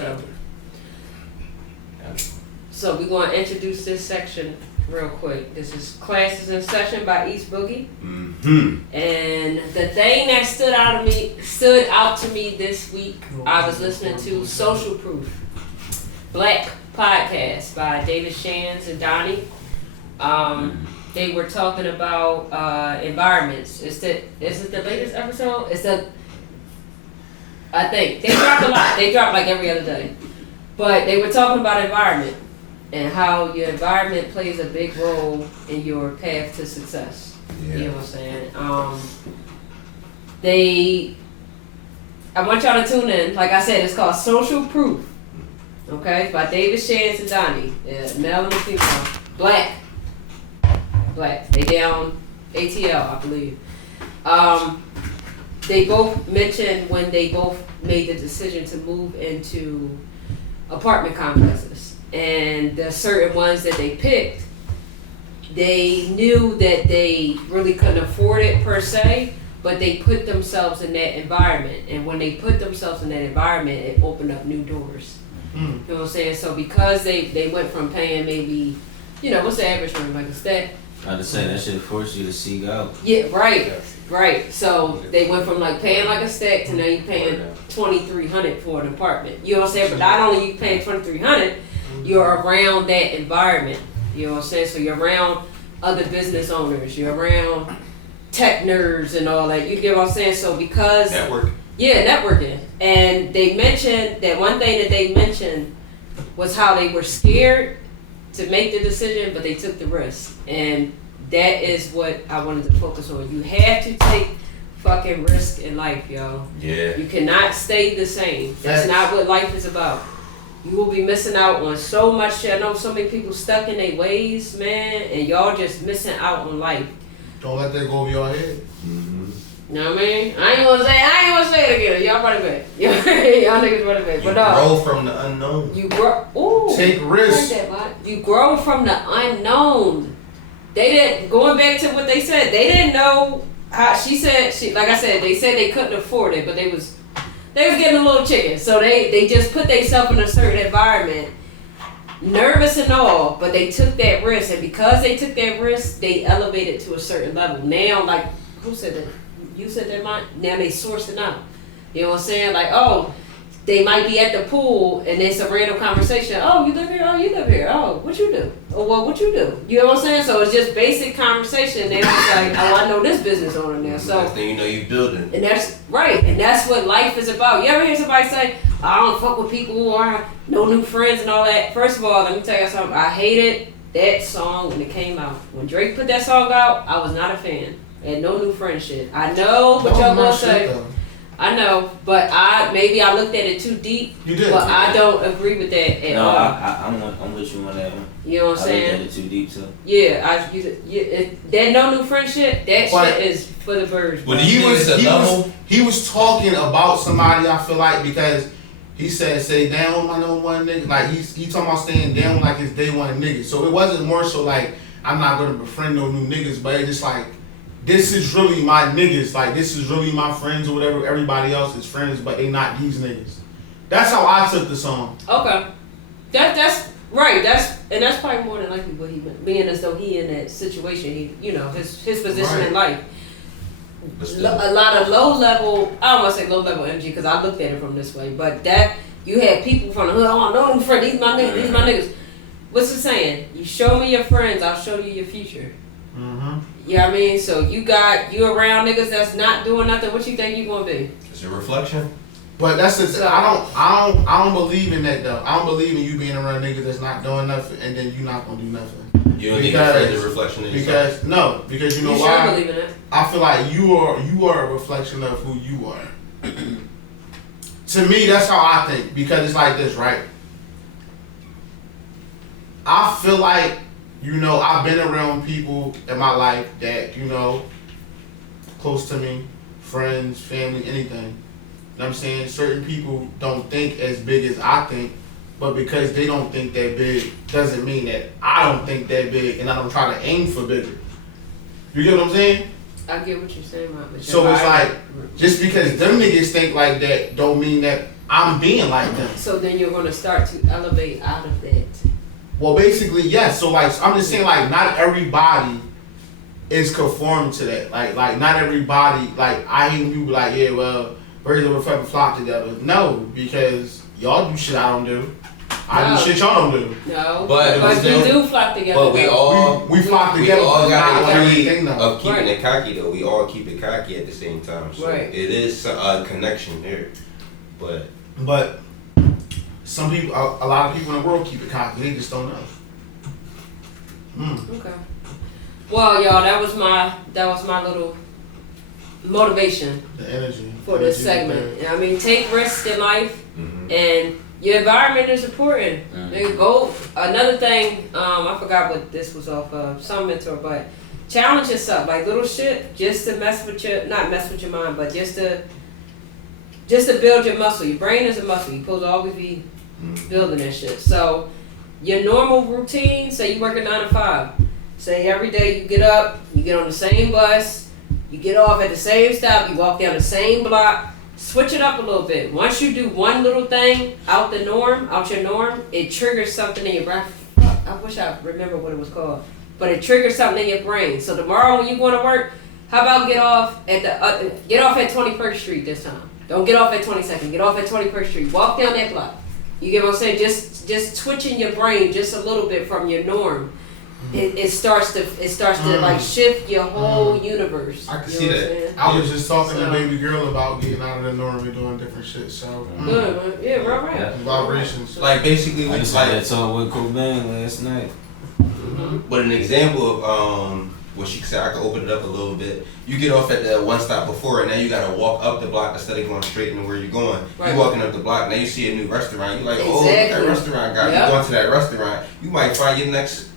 So we're going to introduce this section real quick. This is Classes in Session by East Boogie. Mm-hmm. And the thing that stood out to me this week, I was listening to Social Proof, Black podcast by David Shands and Donnie. They were talking about environments. Is it the latest episode? I think they dropped a lot. They dropped like every other day, but they were talking about environment and how your environment plays a big role in your path to success. Yeah. You know what I'm saying? I want y'all to tune in. Like I said, it's called Social Proof. Okay, by David Shands and Donnie. Yeah, male and female. Black. They down ATL, I believe. They both mentioned when they both made the decision to move into apartment complexes. And the certain ones that they picked, they knew that they really couldn't afford it per se, but they put themselves in that environment. And when they put themselves in that environment, it opened up new doors. You know what I'm saying? So because they went from paying maybe, what's the average rent? Like a stack? I just say that should force you to seek out. Yeah, right. So they went from like paying like a stack to now you paying $2,300 for an apartment. You know what I'm saying? But not only you paying $2,300, you're around that environment. You know what I'm saying? So you're around other business owners. You're around tech nerds and all that. You get what I'm saying? So because Network. Yeah, networking. And they mentioned that one thing that they mentioned was how they were scared to make the decision, but they took the risk. And that is what I wanted to focus on. You have to take fucking risk in life, yo. Yeah. You cannot stay the same. That's not what life is about. You will be missing out on so much shit. I know so many people stuck in their ways, man, and y'all just missing out on life. Don't let that go over your head. Mm-hmm. You know what I mean? I ain't gonna say it again. Y'all run it back. Y'all niggas run it back. You grow from the unknown. You grow. Ooh. Take risks. You grow from the unknown. They didn't. Going back to what they said, they didn't know how. Like I said, they said they couldn't afford it, but they was getting a little chicken. So they just put themselves in a certain environment, nervous and all, but they took that risk, and because they took that risk, they elevated to a certain level. Now, like, who said that? You said that might. Now they sourcing out. You know what I'm saying? Like, oh, they might be at the pool and it's a random conversation. Oh, you live here? Oh, you live here? Oh, what you do? Oh, well, what you do? You know what I'm saying? So it's just basic conversation. They're just like, oh, I know this business owner now. So next thing you know, you building. And that's right. And that's what life is about. You ever hear somebody say, I don't fuck with people who are no new friends and all that? First of all, let me tell you something. I hated that song when it came out. When Drake put that song out, I was not a fan. And no new friendship. I know, but y'all gonna say. I know, but I looked at it too deep. You did. But I don't agree with that at all. I'm with you on that one. You know what I'm saying? I looked at it too deep too. Yeah, that no new friendship. That shit is for the birds. But he was talking about somebody. I feel like because he said stay down with my number one nigga. Like he talking about staying down like his day one nigga. So it wasn't more so like I'm not gonna befriend no new niggas, but it's just like. This is really my niggas, like this is really my friends or whatever. Everybody else is friends, but they not these niggas. That's how I took the song. Okay, that's right. That's probably more than likely what he meant, being as though he in that situation. He, his position in life. A lot of low level. I don't want to say low level energy because I looked at it from this way, but that you had people from the hood. Oh, no, I'm friend. These my niggas. These my niggas. What's the saying? You show me your friends, I'll show you your future. Mm-hmm. You know what I mean? So you around niggas that's not doing nothing. What you think you gonna be? It's a reflection. But that's the thing. I don't believe in that though. I don't believe in you being around niggas that's not doing nothing and then you not gonna do nothing. You don't think your friends are a reflection of yourself? Because you know you why? Sure believe in it. I feel like you are a reflection of who you are. To me, that's how I think. Because it's like this, right? I feel like I've been around people in my life that, close to me, friends, family, anything. You know what I'm saying? Certain people don't think as big as I think, but because they don't think that big doesn't mean that I don't think that big and I don't try to aim for bigger. You get what I'm saying? I get what you're saying, man. So it's like, just because them niggas think like that don't mean that I'm being like them. So then you're going to start to elevate out of that. Well, basically, yes. So, like, I'm just saying, like, not everybody is conformed to that. Like not everybody, like, I hate when people like, yeah, well, birds of a feather flock together. No, because y'all do shit I don't do. I do shit y'all don't do. No, But we do flock together. But we all we flock together. We all got not the everything, creed though. of keeping it cocky though. We all keep it cocky at the same time. So Right. it is a connection there. But some people, a lot of people in the world keep it cocky. They just don't know. Okay. Well, y'all, that was my little motivation The energy for this segment. You know what I mean, take risks in life, and your environment is important. Nigga, go. Another thing, I forgot what this was off of, some mentor, but challenge yourself, like little shit, just to not mess with your mind, but just to build your muscle. Your brain is a muscle. You're supposed to always be building that shit. So your normal routine, say you work a 9 to 5. Say every day you get up, you get on the same bus, you get off at the same stop, you walk down the same block. Switch it up a little bit. Once you do one little thing out your norm, it triggers something in your brain. I wish I remember what it was called, but it triggers something in your brain. So tomorrow when you go to work, how about get off at 21st Street this time? Don't get off at 22nd. Get off at 21st Street. Walk down that block. You get what I'm saying? Just twitching your brain just a little bit from your norm. It starts to like shift your whole universe. I can You see know what that. I'm saying? I was just talking to baby girl about getting out of the norm and doing different shit. So Good, man. Yeah, right. vibrations. like basically, I we just like had that talk with Cobain last night. But an example of what she said, I could open it up a little bit. You get off at the one stop before, and now you gotta walk up the block instead of going straight into where you're going. Right. You walking up the block, now you see a new restaurant. You like, oh, Exactly. that restaurant guy. Yep. You going to that restaurant, you might find your next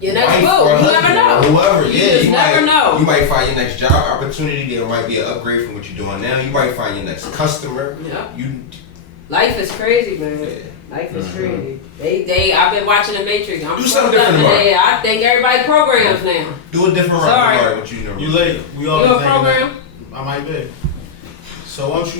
Your next wife move, or you never husband know. or whoever. You Yeah, just you never might know. You might find your next job opportunity. There might be an upgrade from what you're doing now. You might find your next customer. Yeah. You Life is crazy, man. Yeah. Life is crazy. I've been watching The Matrix. I'm Do so something different done tomorrow. today. I think everybody programs now. do a different Sorry. route. What you know. You late? We all You a thinking program? that I might be. So won't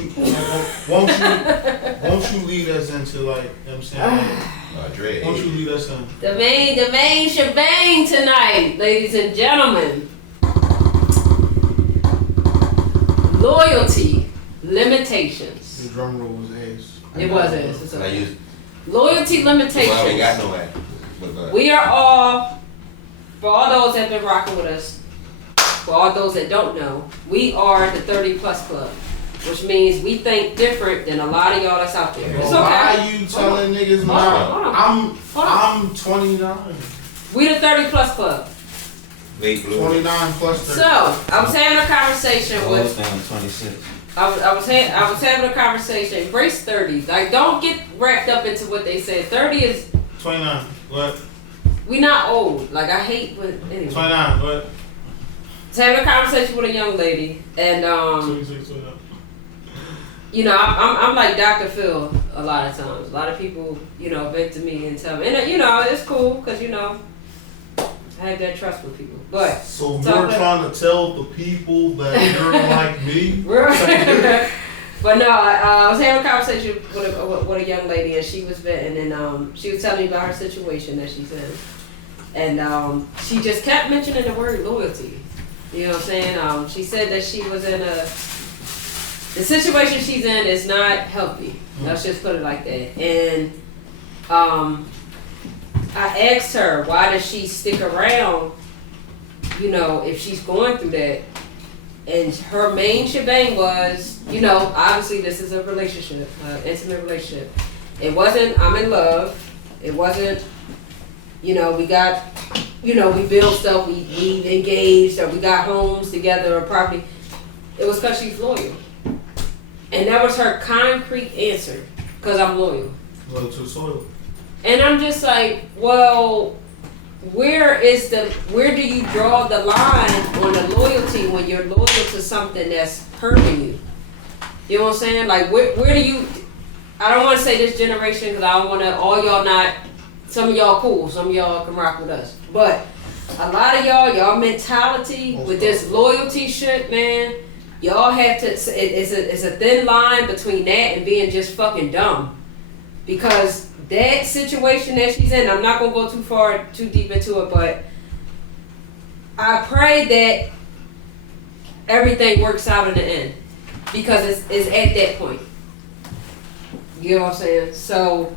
you lead us into, like, you know what I'm saying? Dre. Won't you lead us in? The main shebang tonight, ladies and gentlemen. Loyalty limitations. The drum roll was ass. It was ass. It's And I okay. use. Loyalty Well, I ain't limitations. got no way. But, We are all, for all those that have been rocking with us, for all those that don't know, we are the 30 plus club, which means we think different than a lot of y'all that's out there. It's Well, why okay. are you telling niggas Hold on. I'm 29. We the 30 plus club. late blue. 29 plus 30. So I was having a conversation I was with. down 26. I was having a conversation. Embrace 30s. Like, don't get wrapped up into what they said. 30 is 29. What? we not old. Like, I hate, but anyway. 29. What? I was having a conversation with a young lady, and 26. What? you know, I'm like Dr. Phil a lot of times. A lot of people, you know, vent to me and tell me, and you know, it's cool because you know, I have that trust with people. But So Talk you're about- trying to tell the people that you're like me? but no, I was having a conversation with a young lady, and she was venting, and she was telling me about her situation that she's in, and she just kept mentioning the word loyalty. You know what I'm saying? She said that she was in the situation she's in is not healthy. Let's just put it like that. And I asked her, why does she stick around, you know, if she's going through that? And her main shebang was, you know, obviously this is a relationship, intimate relationship. It wasn't, I'm in love. It wasn't, you know, we got, you know, we built stuff, we engaged, or we got homes together or property. It was because she's loyal. And that was her concrete answer, because I'm loyal. Loyal to the soil. And I'm just like, well, where do you draw the line on the loyalty when you're loyal to something that's hurting you? You know what I'm saying? Like, where do you, I don't want to say this generation because I don't want to, all y'all not, some of y'all cool, some of y'all can rock with us. But a lot of y'all mentality with this loyalty shit, man, y'all have to, it's a thin line between that and being just fucking dumb. because that situation that she's in, I'm not gonna go too deep into it, but I pray that everything works out in the end, because it's at that point. You know what I'm saying? So,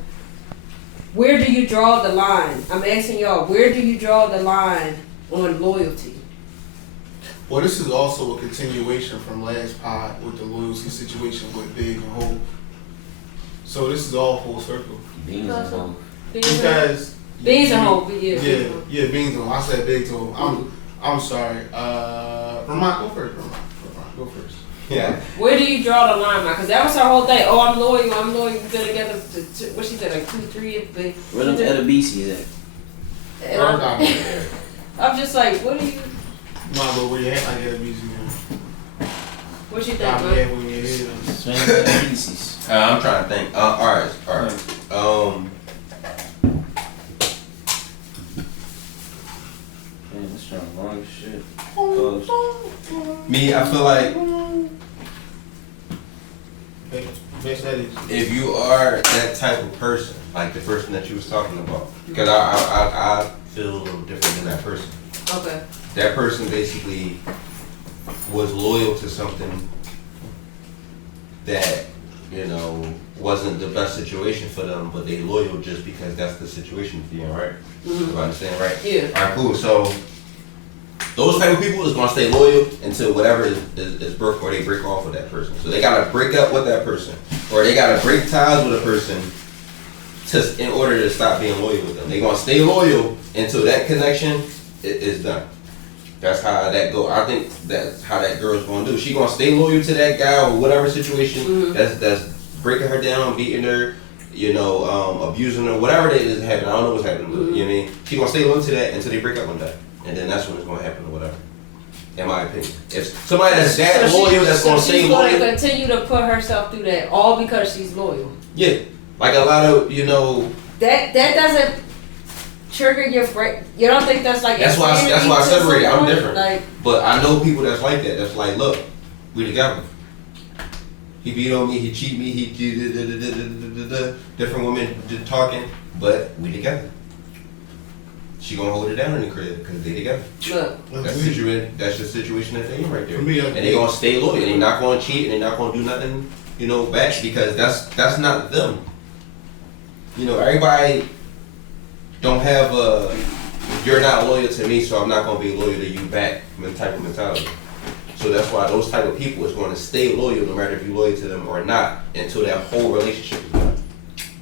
where do you draw the line? I'm asking y'all, where do you draw the line on loyalty? Well, this is also a continuation from last pod with the loyalty situation with Big and Hope. So this is all full circle. Beans and Hope. Because Beans and Hope, yeah. Yeah, Beans and Hope. I said Big to Hope. I'm sorry. Vermont, go first. Go first. Yeah. Where do you draw the line, man? Because that was her whole thing. Oh, I'm loyal. We've been together what she said, like 2, 3 years. Where them Edabisi's at? And I'm just like, what do you... Nah, but where you at like that music? What you think, Yeah, man? when you hear them. Edabisi's. I'm trying to think. Alright. Man, this trying wrong shit. Close. Me, I feel like Best that is. if you are that type of person, like the person that you was talking about, because I feel a little different than that person. Okay. That person basically was loyal to something that, you know, wasn't the best situation for them, but they loyal just because that's the situation for you, right? If I understand right? Yeah. Alright, cool. So those type of people is gonna stay loyal until whatever is broke, or they break off with that person. So they gotta break up with that person, or they gotta break ties with a person in order to stop being loyal with them. They gonna stay loyal until that connection is done. That's how that go. I think that's how that girl's gonna do. She gonna stay loyal to that guy or whatever situation that's breaking her down, beating her, you know, abusing her, whatever it is happening. I don't know what's happening, but you know what I mean? She gonna stay loyal to that until they break up one day, and then that's when it's gonna happen or whatever. In my opinion, if somebody that's that loyal, that's gonna stay loyal, she's gonna continue to put herself through that all because she's loyal. yeah, like a lot of That doesn't trigger your break. You don't think that's like That's why I separate it. I'm different. Like, but I know people that's like that. That's like, look, we together. He beat on me. He cheat me. He different women talking, but we together. She gonna hold it down in the crib because they together. Look, That's the situation that they in right there. For me, and they gonna stay loyal. And they not gonna cheat. And they not gonna do nothing, you know, back because that's not them. You know, everybody don't have a you're not loyal to me, so I'm not gonna be loyal to you back type of mentality. So that's why those type of people is going to stay loyal no matter if you're loyal to them or not until that whole relationship is done.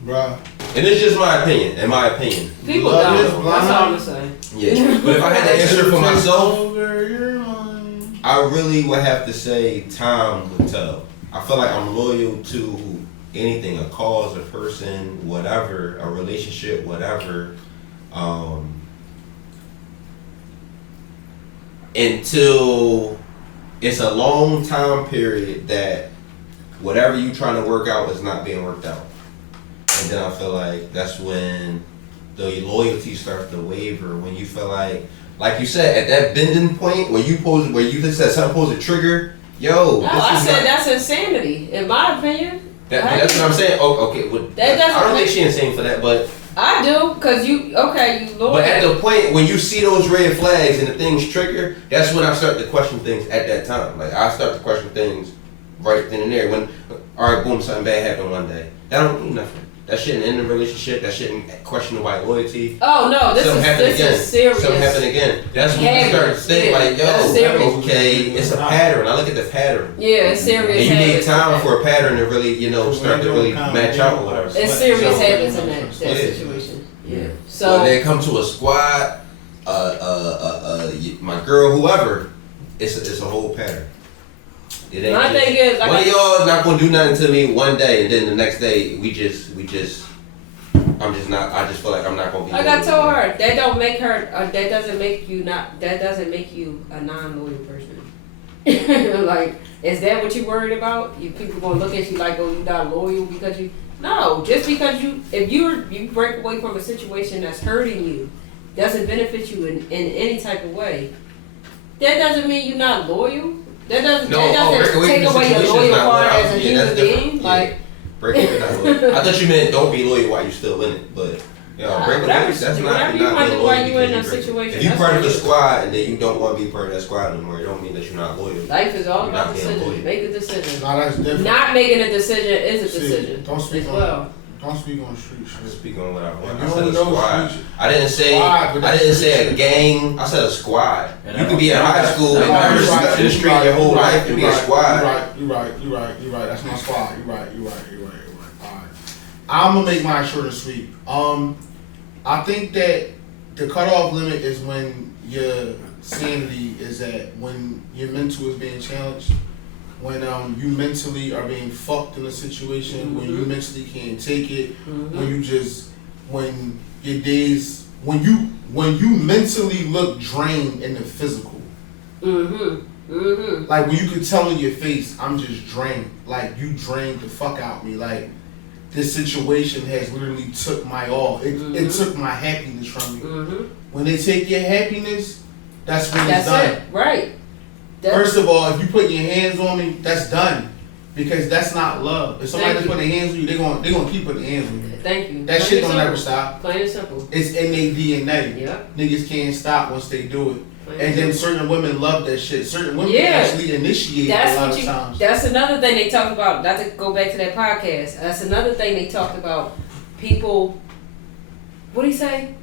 Bruh. And it's just my opinion. In my opinion. people Love is don't. blind. That's all I'm saying. Yeah. But if I had to answer for myself, Over your mind. I really would have to say time would tell. I feel like I'm loyal to anything, a cause, a person, whatever, a relationship, whatever. Until it's a long time period that whatever you trying to work out is not being worked out. And then I feel like that's when the loyalty starts to waver, when you feel like you said, at that bending point where you just said something supposed to trigger, yo. No, I said that's insanity, in my opinion. That's what I'm saying. Oh, okay, well, I don't think she's insane for that, but I do, cause you loyal. But at the point when you see those red flags and the things trigger, that's when I start to question things at that time. Like I start to question things right then and there. When, all right, boom, something bad happened one day. That don't mean nothing. That shouldn't end the relationship. That shouldn't question nobody's loyalty. Oh no, this is serious. Something happened again. That's when you start to think like, yo, okay, it's a pattern. I look at the pattern. Yeah, it's serious. And you need time for a pattern to really, you know, start to really match out or whatever. It's serious habits in that situation. Yeah. So when they come to a squad, my girl, whoever, it's a whole pattern. It ain't my thing is, one of y'all not gonna do nothing to me one day, and then the next day we just I'm just not. I just feel like I'm not gonna be. Like I told her, that don't make her. That doesn't make you not. That doesn't make you a non-loyal person. Like, is that what you worried about? People gonna look at you like, oh, you not loyal because you. No, just because if you break away from a situation that's hurting you, doesn't benefit you in any type of way. That doesn't mean you're not loyal. That doesn't take away your loyal part as a human being. Like, Break it down. I thought you meant don't be loyal while you still in it, but break it down. That's not whatever you not want to being do while loyal you in because that you break it. situation. If you that's part of what the it is. squad and then you don't want to be part of that squad anymore, it don't mean that you're not loyal. Life is all You're about not being decisions. loyal. Make a decision. Nah, that's different. Not making a decision is a See, decision. don't speak as on well. Don't speak on street I shit. speak on what I want. You I said don't a know squad. street- I didn't say. Squad, but I that's didn't say street a shit. gang. I said a squad. And You could be in high school and You're never right, slept in the street your whole life and be a squad. You're right. That's my squad. You're right. Alright. I'm gonna make mine short and sweet. I think that the cutoff limit is when your sanity is at, when your mental is being challenged, when you mentally are being fucked in a situation, when you mentally can't take it, when you just, when your days, when you mentally look drained in the physical. Like when you could tell in your face, I'm just drained. Like you drained the fuck out me. Like this situation has literally took my all. It took my happiness from me. When they take your happiness, that's when it's done. It. Right. First of all, if you put your hands on me, that's done. Because that's not love. If somebody just put their hands on you, they're gonna keep putting their hands on you. Thank you. That shit don't never stop. Plain and simple. It's in their DNA. Yep. Niggas can't stop once they do it. Plain And then simple. certain women love that shit. Certain women Yeah. actually initiate it a That's lot what of times. That's another thing they talk about. Not to go back to that podcast. That's another thing they talked about. People. What did he say?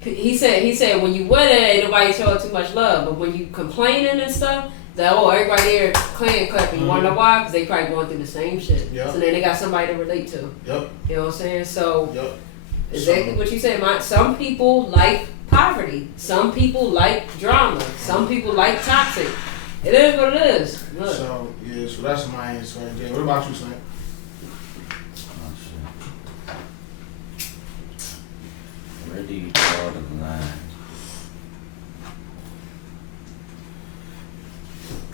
He said when you with it, ain't nobody showing too much love. But when you complaining and stuff, that everybody there clan clapping. You wanna know why? Because they probably going through the same shit. Yep. So then they got somebody to relate to. Yep. You know what I'm saying? So Yep. exactly So- what you said. Some people like poverty. Some people like drama. Some people like toxic. It is what it is. Look. So that's my answer right there. What about you, Snap? Where do you draw the line?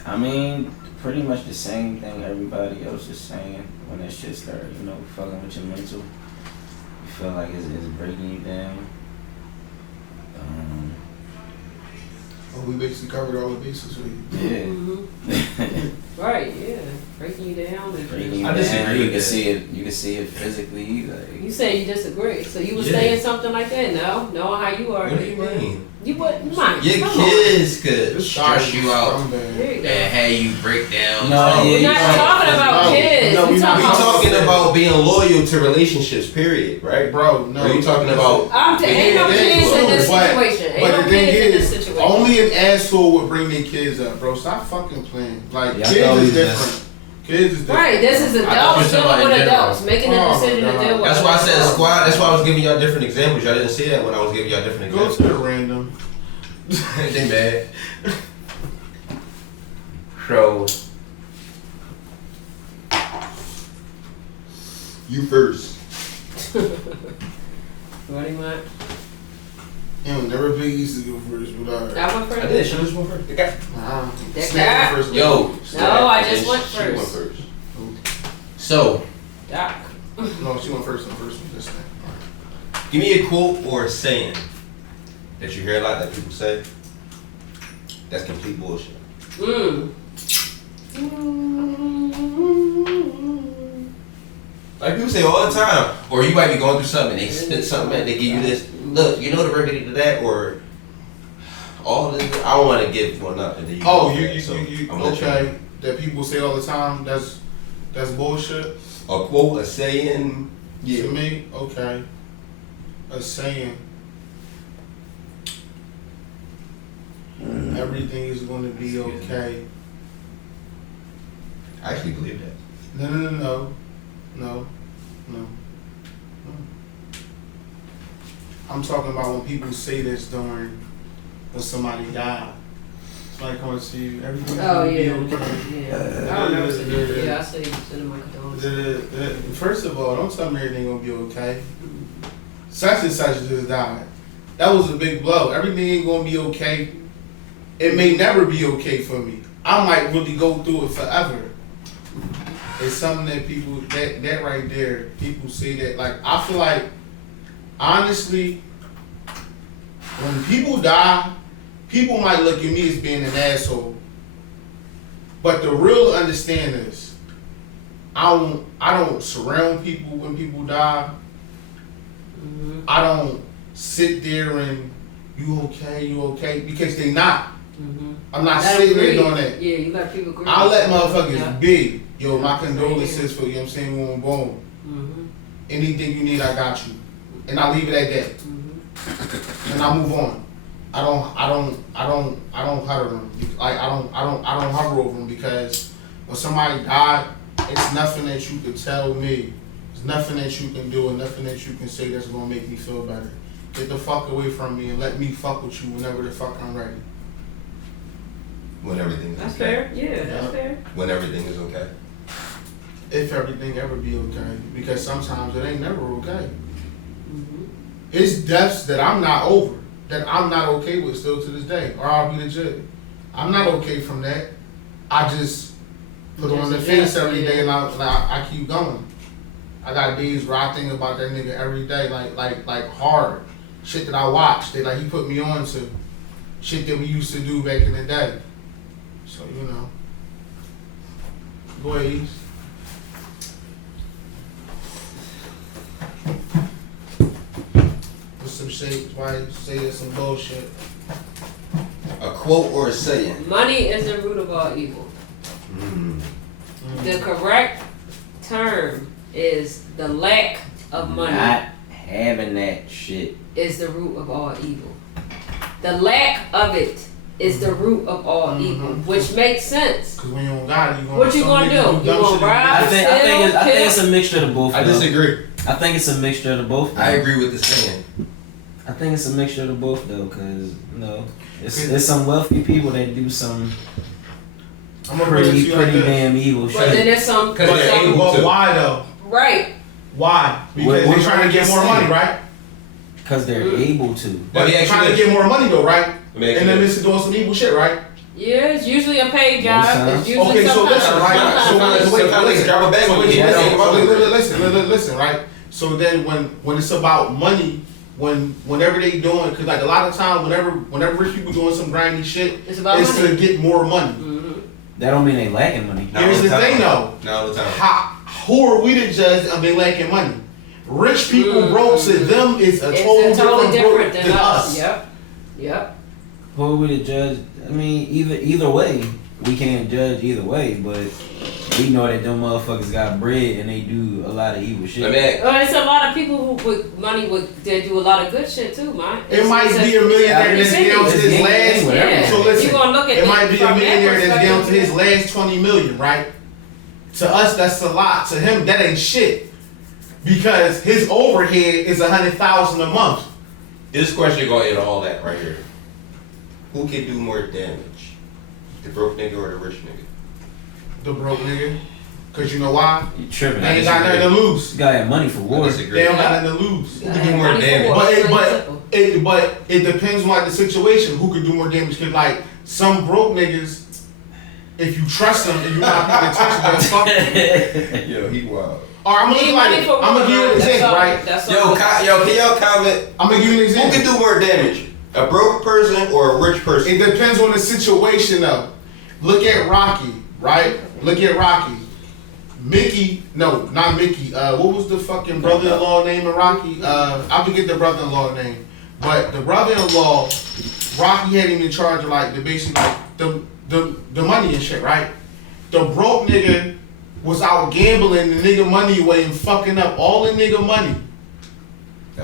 I mean, pretty much the same thing everybody else is saying when that shit start, fucking with your mental. You feel like it's breaking you down. Oh, we basically covered all the bases with you. Yeah. Right, yeah. Breaking you down. Breaking you I down. disagree You with can that. see it. You can see it physically. Like, You say you disagree. So you was Yeah. saying something like that? No? Knowing how you are. What do you mean? You wouldn't mind. Your Come on. kids could This stress guy you is out scumbag. There you go. and have you break down. No, We're yeah, not talking about No, kids. no, we we talking We about. talking about being loyal to relationships, period, right? Bro, no. Or you talking about? Ain't no kids in this But- situation. Ain't But no the thing kids in this is, situation. only an asshole would bring their kids up, bro. Stop fucking playing. Like, Yeah, I kids thought is we was different. Kids is different. Right, this is I thought you adults were talking dealing about with in general. adults, making a decision to deal with. That's why I said adults. squad. That's why I was giving y'all different examples. Y'all didn't say that when I was giving y'all different Go to examples. the random. They mad. So you first. Ready, Mike? Never big easy to go first, but alright. I went first. I did. She just went first. The guy. Nah. That Snap guy? first. Yo. No, I And just then went she first. went first. So Doc. No, she went first on the first one. Just Snap. give me a quote or a saying that you hear a lot that people say. That's complete bullshit. Like people say all the time, or you might be going through something, they spit something, and they give you this. Look, you know the remedy to that, or all this. I don't want to give one up, and then you. Oh, go for you that, so I'm gonna let okay. That people say all the time, that's bullshit. A quote, a saying. Yeah. To me, okay. A saying. Everything is going to be okay. I actually believe that. No. I'm talking about when people say this during when somebody died. Somebody coming to see you. Everything's Oh, going to yeah. be okay. Yeah. I don't know. Yeah, I say sending my condolences. First of all, don't tell me everything gonna be okay. Such and such just died. That was a big blow. Everything ain't gonna be okay. It may never be okay for me. I might really go through it forever. It's something that people that right there, people say that, like, I feel like honestly, when people die, people might look at me as being an asshole. But the real understand is, I don't surround people when people die. I don't sit there and you okay because they not. I'm not sitting there doing that. Yeah, you let people grieve. I let motherfuckers be. Yo, my condolences for, you know what I'm saying, boom, boom. Anything you need, I got you. And I leave it at that. And I move on. I don't hover them. Like I don't hover over them because when somebody died, it's nothing that you could tell me. There's nothing that you can do and nothing that you can say that's gonna make me feel better. Get the fuck away from me and let me fuck with you whenever the fuck I'm ready. When everything is That's okay. fair. Yeah, that's fair. When everything is okay. If everything ever be okay, because sometimes it ain't never okay. It's deaths that I'm not over, that I'm not okay with still to this day, or I'll be the judge. I'm not okay from that. I just put on the face every day and I keep going. I got days where I think about that nigga every day, like hard. Shit that I watched, that like he put me on to. Shit that we used to do back in the day. So, you know. Go ahead, East. With some shit, why you say there's some bullshit. A quote or a saying. Money is the root of all evil. The correct term is the lack of money. Not having that shit is the root of all evil. The lack of it is the root of all evil, which makes sense. Because when you don't got it, you what you gonna do? You gonna rob, I think it's a mixture of both. I disagree. I think it's a mixture of the both. I agree with the saying. I think it's a mixture of the both though, cause it's some wealthy people that do some pretty damn evil shit. But then there's some. But why though? Right. Why? Because they're trying to get more money, right? Because they're able to. But they're trying to get more money though, right? And then this is doing some evil shit, right? Yeah, it's usually a paid job. It's usually okay, so listen, right? Listen, right? So then when it's about money, whenever they doing, cause like a lot of times whenever rich people doing some grimy shit, it's to get more money. That don't mean they lacking money. Here's the thing though. Not all the time. Who are we to judge of they lacking money? Rich people broke to them is a totally different than us. Yep. Who are we to judge? I mean, either way, we can't judge either way, but we know that them motherfuckers got bread and they do a lot of evil shit. It's a lot of people who with money they do a lot of good shit too, man. It might be a millionaire that's down to his last. So listen, it might be a millionaire that's down to his last 20 million, right? To us, that's a lot. To him, that ain't shit, because his overhead is 100,000 a month. This question gonna end all that right here. Who can do more damage? The broke nigga or the rich nigga? The broke nigga. Cause you know why? You tripping. They ain't got nothing to lose. You gotta have money for war. They don't got nothing to lose. Who can do more damage? But it depends on the situation. Who can do more damage? Cause like some broke niggas, if you trust them and you not paying attention, fuck them. Yo, he wild. Alright, I'm gonna give you an example, right? Yo, can y'all comment? I'm gonna give you an example. Who can do more damage? A broke person or a rich person? It depends on the situation though. Look at Rocky, right? Look at Rocky. Mickey, no, not Mickey. What was the fucking brother-in-law name of Rocky? I forget the brother-in-law name. But the brother-in-law, Rocky had him in charge of like the money and shit, right? The broke nigga was out gambling the nigga money away and fucking up all the nigga money.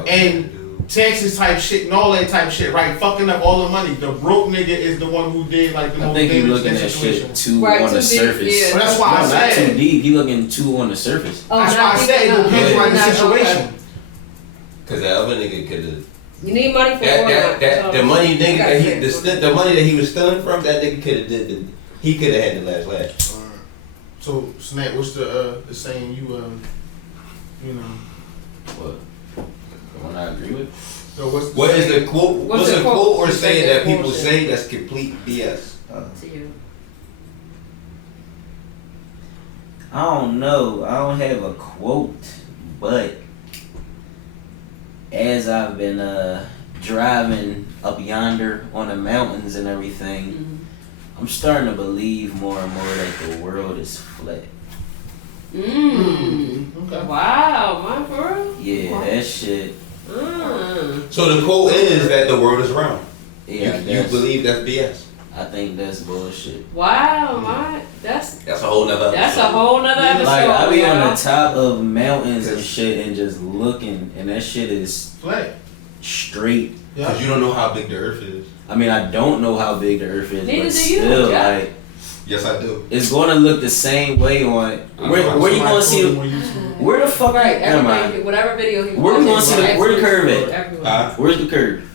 And taxes type shit and all that type shit, right? Fucking up all the money. The broke nigga is the one who did like the most damage. I think you looking at shit too on the surface. Yeah. So that's why I said not too deep. You looking too on the surface. That's why I said it depends on the situation. Cause the other nigga could have. You need money for the money nigga that the money that he was stealing from, that nigga could have did. He could have had the last laugh. So Snap, what's the saying you know? What? The one I agree with. So what is the quote? What's a quote or saying that people say that's complete BS? To you. I don't know. I don't have a quote, but as I've been driving up yonder on the mountains and everything, I'm starting to believe more and more that the world is flat. Okay. Wow, my bro. Yeah, that shit. So the quote is that the world is round. Yeah, You believe that's BS? I think that's bullshit. Wow, my that's a whole nother. That's a whole nother episode. Like I be on y'all. the top of mountains and shit and just looking, and that shit is Flat. straight. Because you don't know how big the earth is. I mean, I don't know how big the earth is, Neither but do you, still, Jack. like, Yes, I do. it's going to look the same way on. Where you gonna see? Where the fuck? Right, Never mind. everything, whatever video he Where we watches, gonna see the- where the curve at? everywhere. Where's the curve?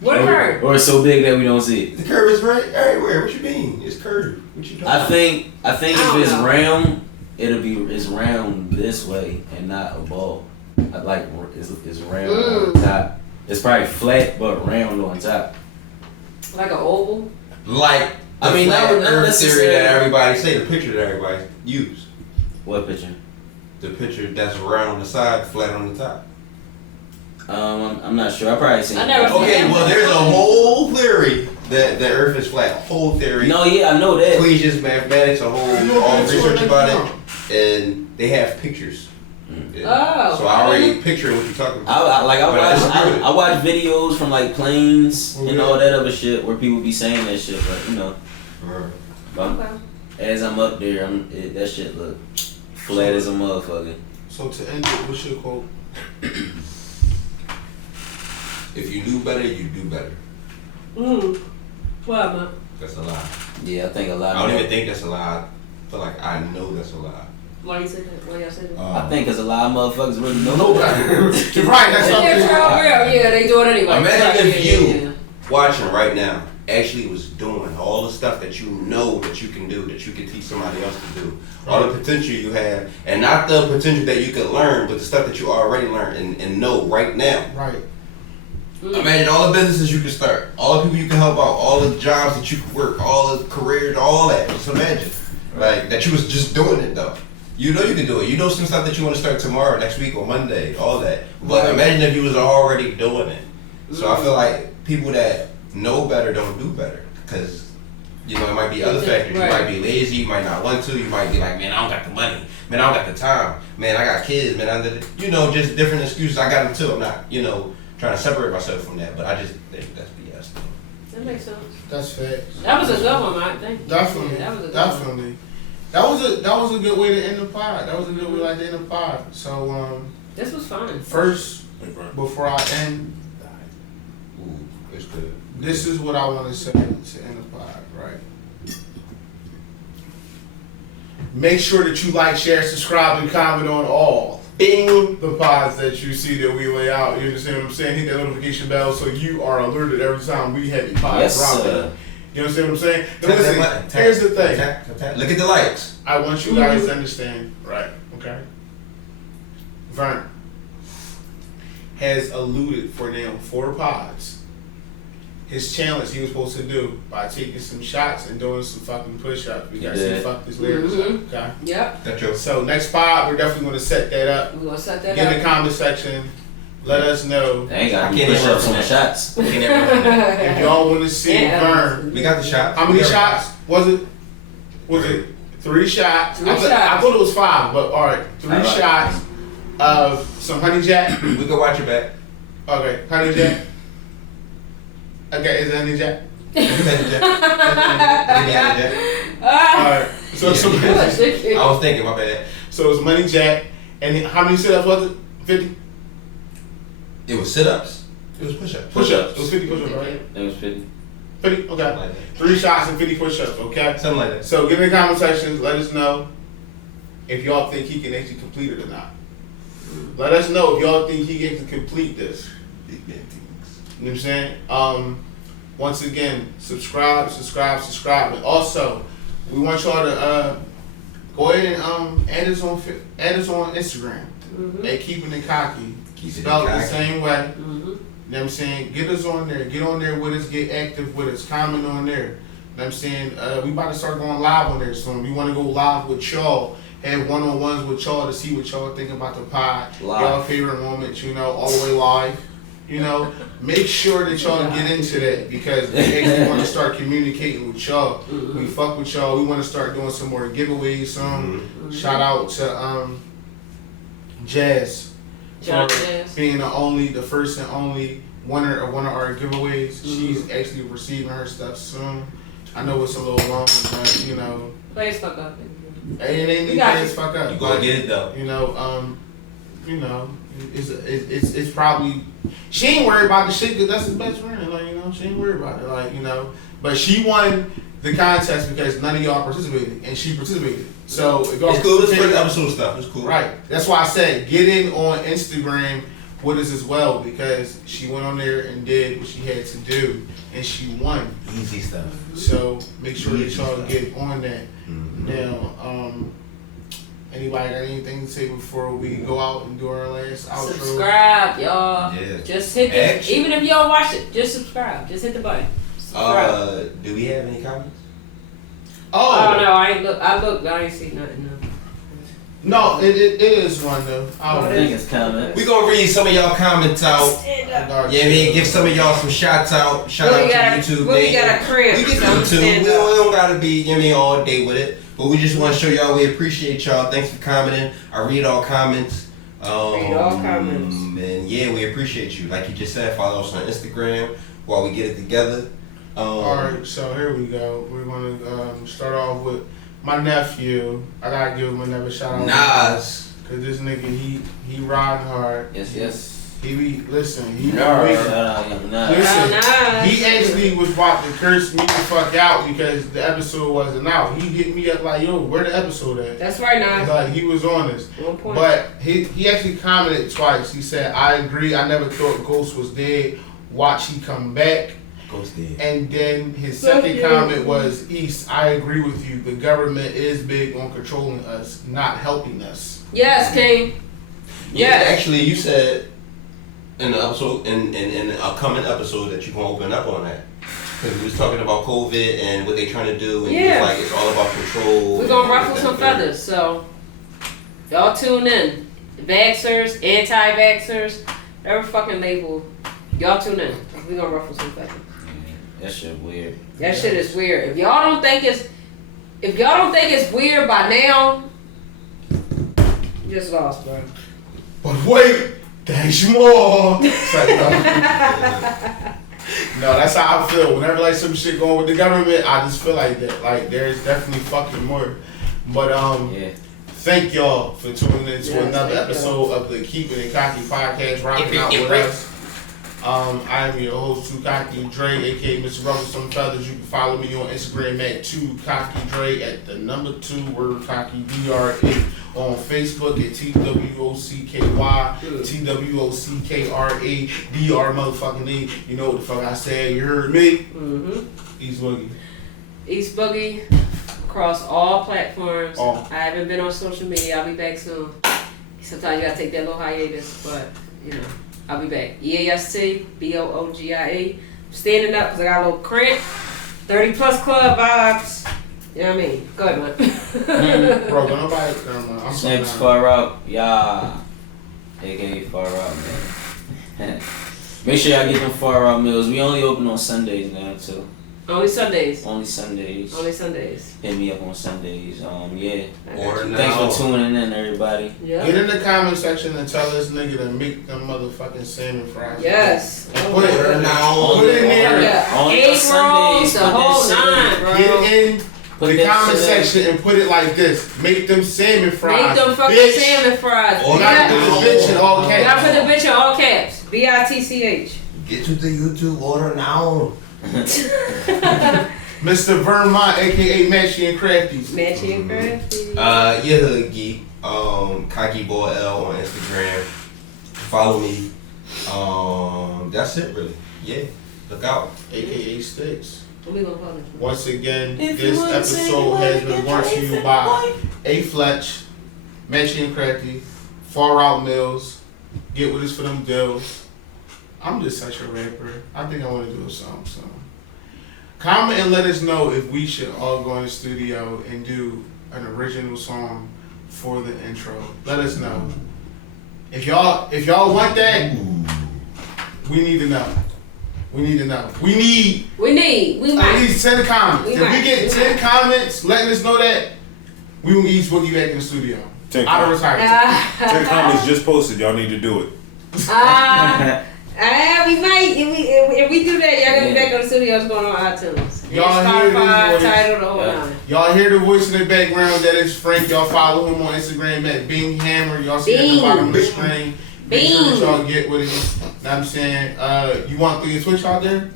What curve? Or it's so big that we don't see it. The curve is right everywhere. What you mean? It's curved. What you talking I think I if don't it's know. round, it's round this way and not a ball. I like it's round on top. It's probably flat but round on top. Like an oval? Like I mean, flat not earth necessarily. theory that everybody say, the picture that everybody use. What picture? The picture that's round on the side, flat on the top. I'm not sure. I probably seen. I never seen Okay, that. well there's a whole theory that the earth is flat. Whole theory. No, yeah, I know that. Equations, mathematics, a whole all research about it, and they have pictures. Oh. So I already picture what you're talking about. I watch videos from like planes and all that other shit where people be saying that shit, but you know, Okay. as I'm up there, that shit look flat as a motherfucker. So to end it, what's your quote? If you knew better, you do better. What, man? That's a lie. Yeah, I think a lot. I don't even think that's a lie. I feel like I know that's a lie. Why you said that? Why y'all said that? I think cause a lot of motherfuckers really know No that. better. You're right. That's They're something. real, yeah, they do it anyway. Imagine Right, if yeah, you yeah. watching right now actually was doing all the stuff that you know that you can do, that you can teach somebody else to do. All the potential you have, and not the potential that you could learn, but the stuff that you already learned and know right now. Right. Imagine all the businesses you can start, all the people you can help out, all the jobs that you can work, all the careers, all that. Just imagine. Like, that you was just doing it though. You know you can do it. You know some stuff that you want to start tomorrow, next week, or Monday, all that. But imagine if you was already doing it. So I feel like people that know better don't do better. Because, you know, it might be other factors. You might be lazy, you might not want to, you might be like, man, I don't got the money. Man, I don't got the time. Man, I got kids, man. You know, just different excuses. I got them too. I'm not, you know, trying to separate myself from that. But I just think that's BS. That makes sense. That's fair. That was a good one, I think. Definitely. Yeah, that was a good Definitely. That was a good way to end the pod. That was a good way to end the pod. So This was fun. first, before I end, Ooh, it's good. this is what I want to say to end the pod, right? Make sure that you like, share, subscribe, and comment on all the pods that you see that we lay out. You understand what I'm saying? Hit that notification bell so you are alerted every time we have a pod Yes, dropping. You understand what I'm saying? Now Tap that listen, button. Tap, here's the thing. tap, tap, tap. Look at the likes. I want you guys to understand, right? Okay. Vern has alluded for now 4 pods. His challenge he was supposed to do by taking some shots and doing some fucking push-ups. We got some fuck this lyrics up, okay? Yep. That's your So next pod, we're definitely going to set that up. We're gonna set that Get in up. the comment section. Let us know They ain't got I to can't push even ups on the remember. shots. if y'all want to see Yeah. Vern. We got the shot. How many shots was it? Was it 3 shots? Three I shots. thought it was 5, but all right, 3 I like it. shots of some honey jack. We can watch it back. Okay, honey jack. Okay, is it honey jack? Alright, so some I was thinking, my bad. so it's money jack, and how many sit-ups was it? 50 It was sit-ups. It was push-ups. push-ups. It was 50 push-ups, right? It was 50. 50. Okay, Something like that. 3 shots and 50 push-ups. Okay. Something like that. So get in the comment section. Let us know if y'all think he can actually complete it or not. Let us know if y'all think he can complete this. Big man things. You know what I'm saying? Once again, subscribe. And also, we want y'all to go ahead and add us on Instagram at Keepin and Cocky. Keep it Spelled the cocky. same way. You know what I'm saying? Get us on there. Get on there with us. Get active with us. Comment on there. You know what I'm saying? We about to start going live on there soon. We want to go live with y'all. Have one-on-ones with y'all to see what y'all think about the pod. Live. Y'all favorite moments, you know, all the way live. You know, make sure that y'all get into that because we actually want to start communicating with y'all. We fuck with y'all. We want to start doing some more giveaways. Shout out to Jazz for being the first and only winner of one of our giveaways. She's actually receiving her stuff soon. I know it's a little long, but you know. Play as fuck up. Hey, it ain't me play as fuck up. You gonna get it though. You know, it's probably she ain't worried about the shit because that's his best friend. Like, you know, she ain't worried about it. Like, you know, but she won the contest because none of y'all participated and she participated. So if y'all it's cool. It's first episode stuff. It's cool. Right. That's why I said get in on Instagram with us as well because she went on there and did what she had to do and she won. Easy stuff. So make sure that y'all get on that. Now, anybody got anything to say before we go out and do our last outro? Subscribe, y'all. Yeah. Just hit the, even if y'all watch it, just subscribe. Just hit the button. Subscribe. Do we have any comments? Oh no, I looked, I ain't see nothing. No, it is one though. I think it's comments. We gonna read some of y'all comments out. Yeah, I mean, give some of y'all some shots out. Shout out to YouTube. We got a cramp. We can do too. We don't gotta be, you know, I mean, all day with it. But we just want to show y'all we appreciate y'all. Thanks for commenting. I read all comments. Read all comments. And yeah, we appreciate you. Like you just said, follow us on Instagram while we get it together. Alright, so here we go. We're gonna start off with my nephew. I gotta give him another shout out. Nas. Cause this nigga, he riding hard. Yes. He be, listen, he He actually was about to curse me the fuck out because the episode wasn't out. He hit me up like, yo, where the episode at? That's right, Nas. Like, he was on this. But he actually commented twice. He said, I agree, I never thought Ghost was dead. Watch he come back. Ghost dead. And then his second comment was, East, I agree with you. The government is big on controlling us, not helping us. Yes, King. Yeah, actually, you said in the episode, in an upcoming episode that you're gonna open up on that. Because we was talking about COVID and what they trying to do, and it's like it's all about control. We're gonna ruffle some feathers, so y'all tune in. Vaxxers, anti-vaxxers, whatever fucking label, y'all tune in. We're gonna ruffle some feathers. That shit weird. That shit is weird. If y'all don't think it's weird by now, you just lost, bro. But wait, there's more. It's like, no, that's how I feel. Whenever like some shit going with the government, I just feel like that. Like there's definitely fucking more. But thank y'all for tuning in to another episode of the Keepin and Cocky podcast, rocking out with us. I am your host, 2Cocky Dre, aka Mr. Ruffle Some Feathers. You can follow me on Instagram at 2Cocky Dre at the number 2 word Cocky DRE. On Facebook at TWOCKY TWOCKRA DR motherfucking E. You know what the fuck I said? You heard me? East Boogie. East Boogie across all platforms. I haven't been on social media. I'll be back soon. Sometimes you gotta take that little hiatus, but you know. I'll be back. EASTBOOGIE. Standing up because I got a little cramp. 30 plus club vibes. You know what I mean? Go ahead, man. Bro, don't nobody. I'm Snapis Farout. Yeah. AKA Farout, man. Make sure y'all get them Farout meals. We only open on Sundays now, too. Only Sundays. Only Sundays. Only Sundays. Hit me up on Sundays. Yeah. Order Thanks now. for tuning in, everybody. Yep. Get in the comment section and tell this nigga to make them motherfucking salmon fries. Yes. Put it in there. Only Egg Sundays. rolls, the whole nine, bro. Get in the comment section and put it like this. Make them salmon fries. Make them fucking salmon fries. Or not put the bitch in all caps. You gotta put the bitch in all caps. BITCH. Get to the YouTube, order now. Mr. Vermont, aka Matchy and Crafties. Matchy and Crafties. Yeah, hood geek. CockyBuLLL on Instagram. Follow me. That's it really. Yeah. Look out. AKA Sticks. We gonna follow. Once again, this episode has been brought to you by A Fletch, Matchy and Crafty, Far Out Mills. Get with us for them deals. I'm just such a rapper. I think I want to do a song. Comment and let us know if we should all go in the studio and do an original song for the intro. Let us know. If y'all want that, We need to know. We need to know. We need We at might. least 10 comments. We If might. we get 10 comments letting us know that, we will each boogie back in the studio. 10 Out of comments. retirement. 10 comments just posted. Y'all need to do it. We might. If we do that, y'all gonna be back on the studio. It's going on iTunes. Y'all hear Spotify, this voice? Tidal, the whole nine. Y'all hear the voice in the background? That is Frank. Y'all follow him on Instagram at Bing Hammer. Y'all see it at the bottom of the screen. Make sure that y'all get with it. Know what I'm saying? You want to throw your Twitch out there?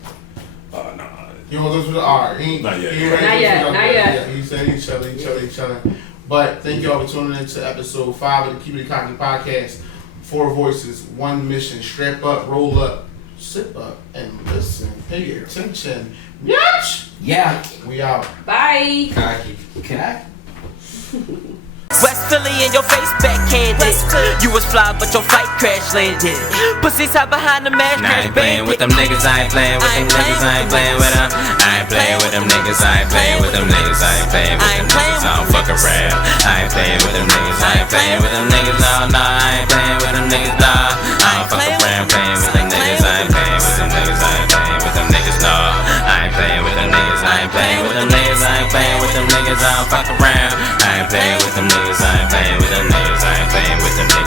Nah. You want to throw Twitch? Alright. Not yet. Not yet. He said he's chilling. But thank y'all for tuning in to episode 5 of the Keepin Cocky podcast. 4 voices, 1 mission. Strap up, roll up, sit up, and listen. Pay attention. Yatch! Yeah. We out. Bye. Cocky. Okay. West Philly in your face backhanded. You was fly, but your flight crash landed. Pussies hide behind the mask. I ain't playing with them niggas, I ain't playing with them niggas, I ain't playing with them. I ain't playing with them niggas, I ain't playing with them niggas, I ain't playing with them niggas, I don't fuck around. I ain't playing with them niggas, I ain't playing with them niggas, no, I ain't playing with them niggas, no. I don't fuck around playing with them niggas, I ain't playing with them niggas, I ain't playing with them niggas, no. I ain't playing with them niggas, I ain't playing with them niggas, I ain't playing with them niggas, I don't fuck around. I ain't playing with them niggas, I ain't playing with them niggas, I ain't playing with them niggas.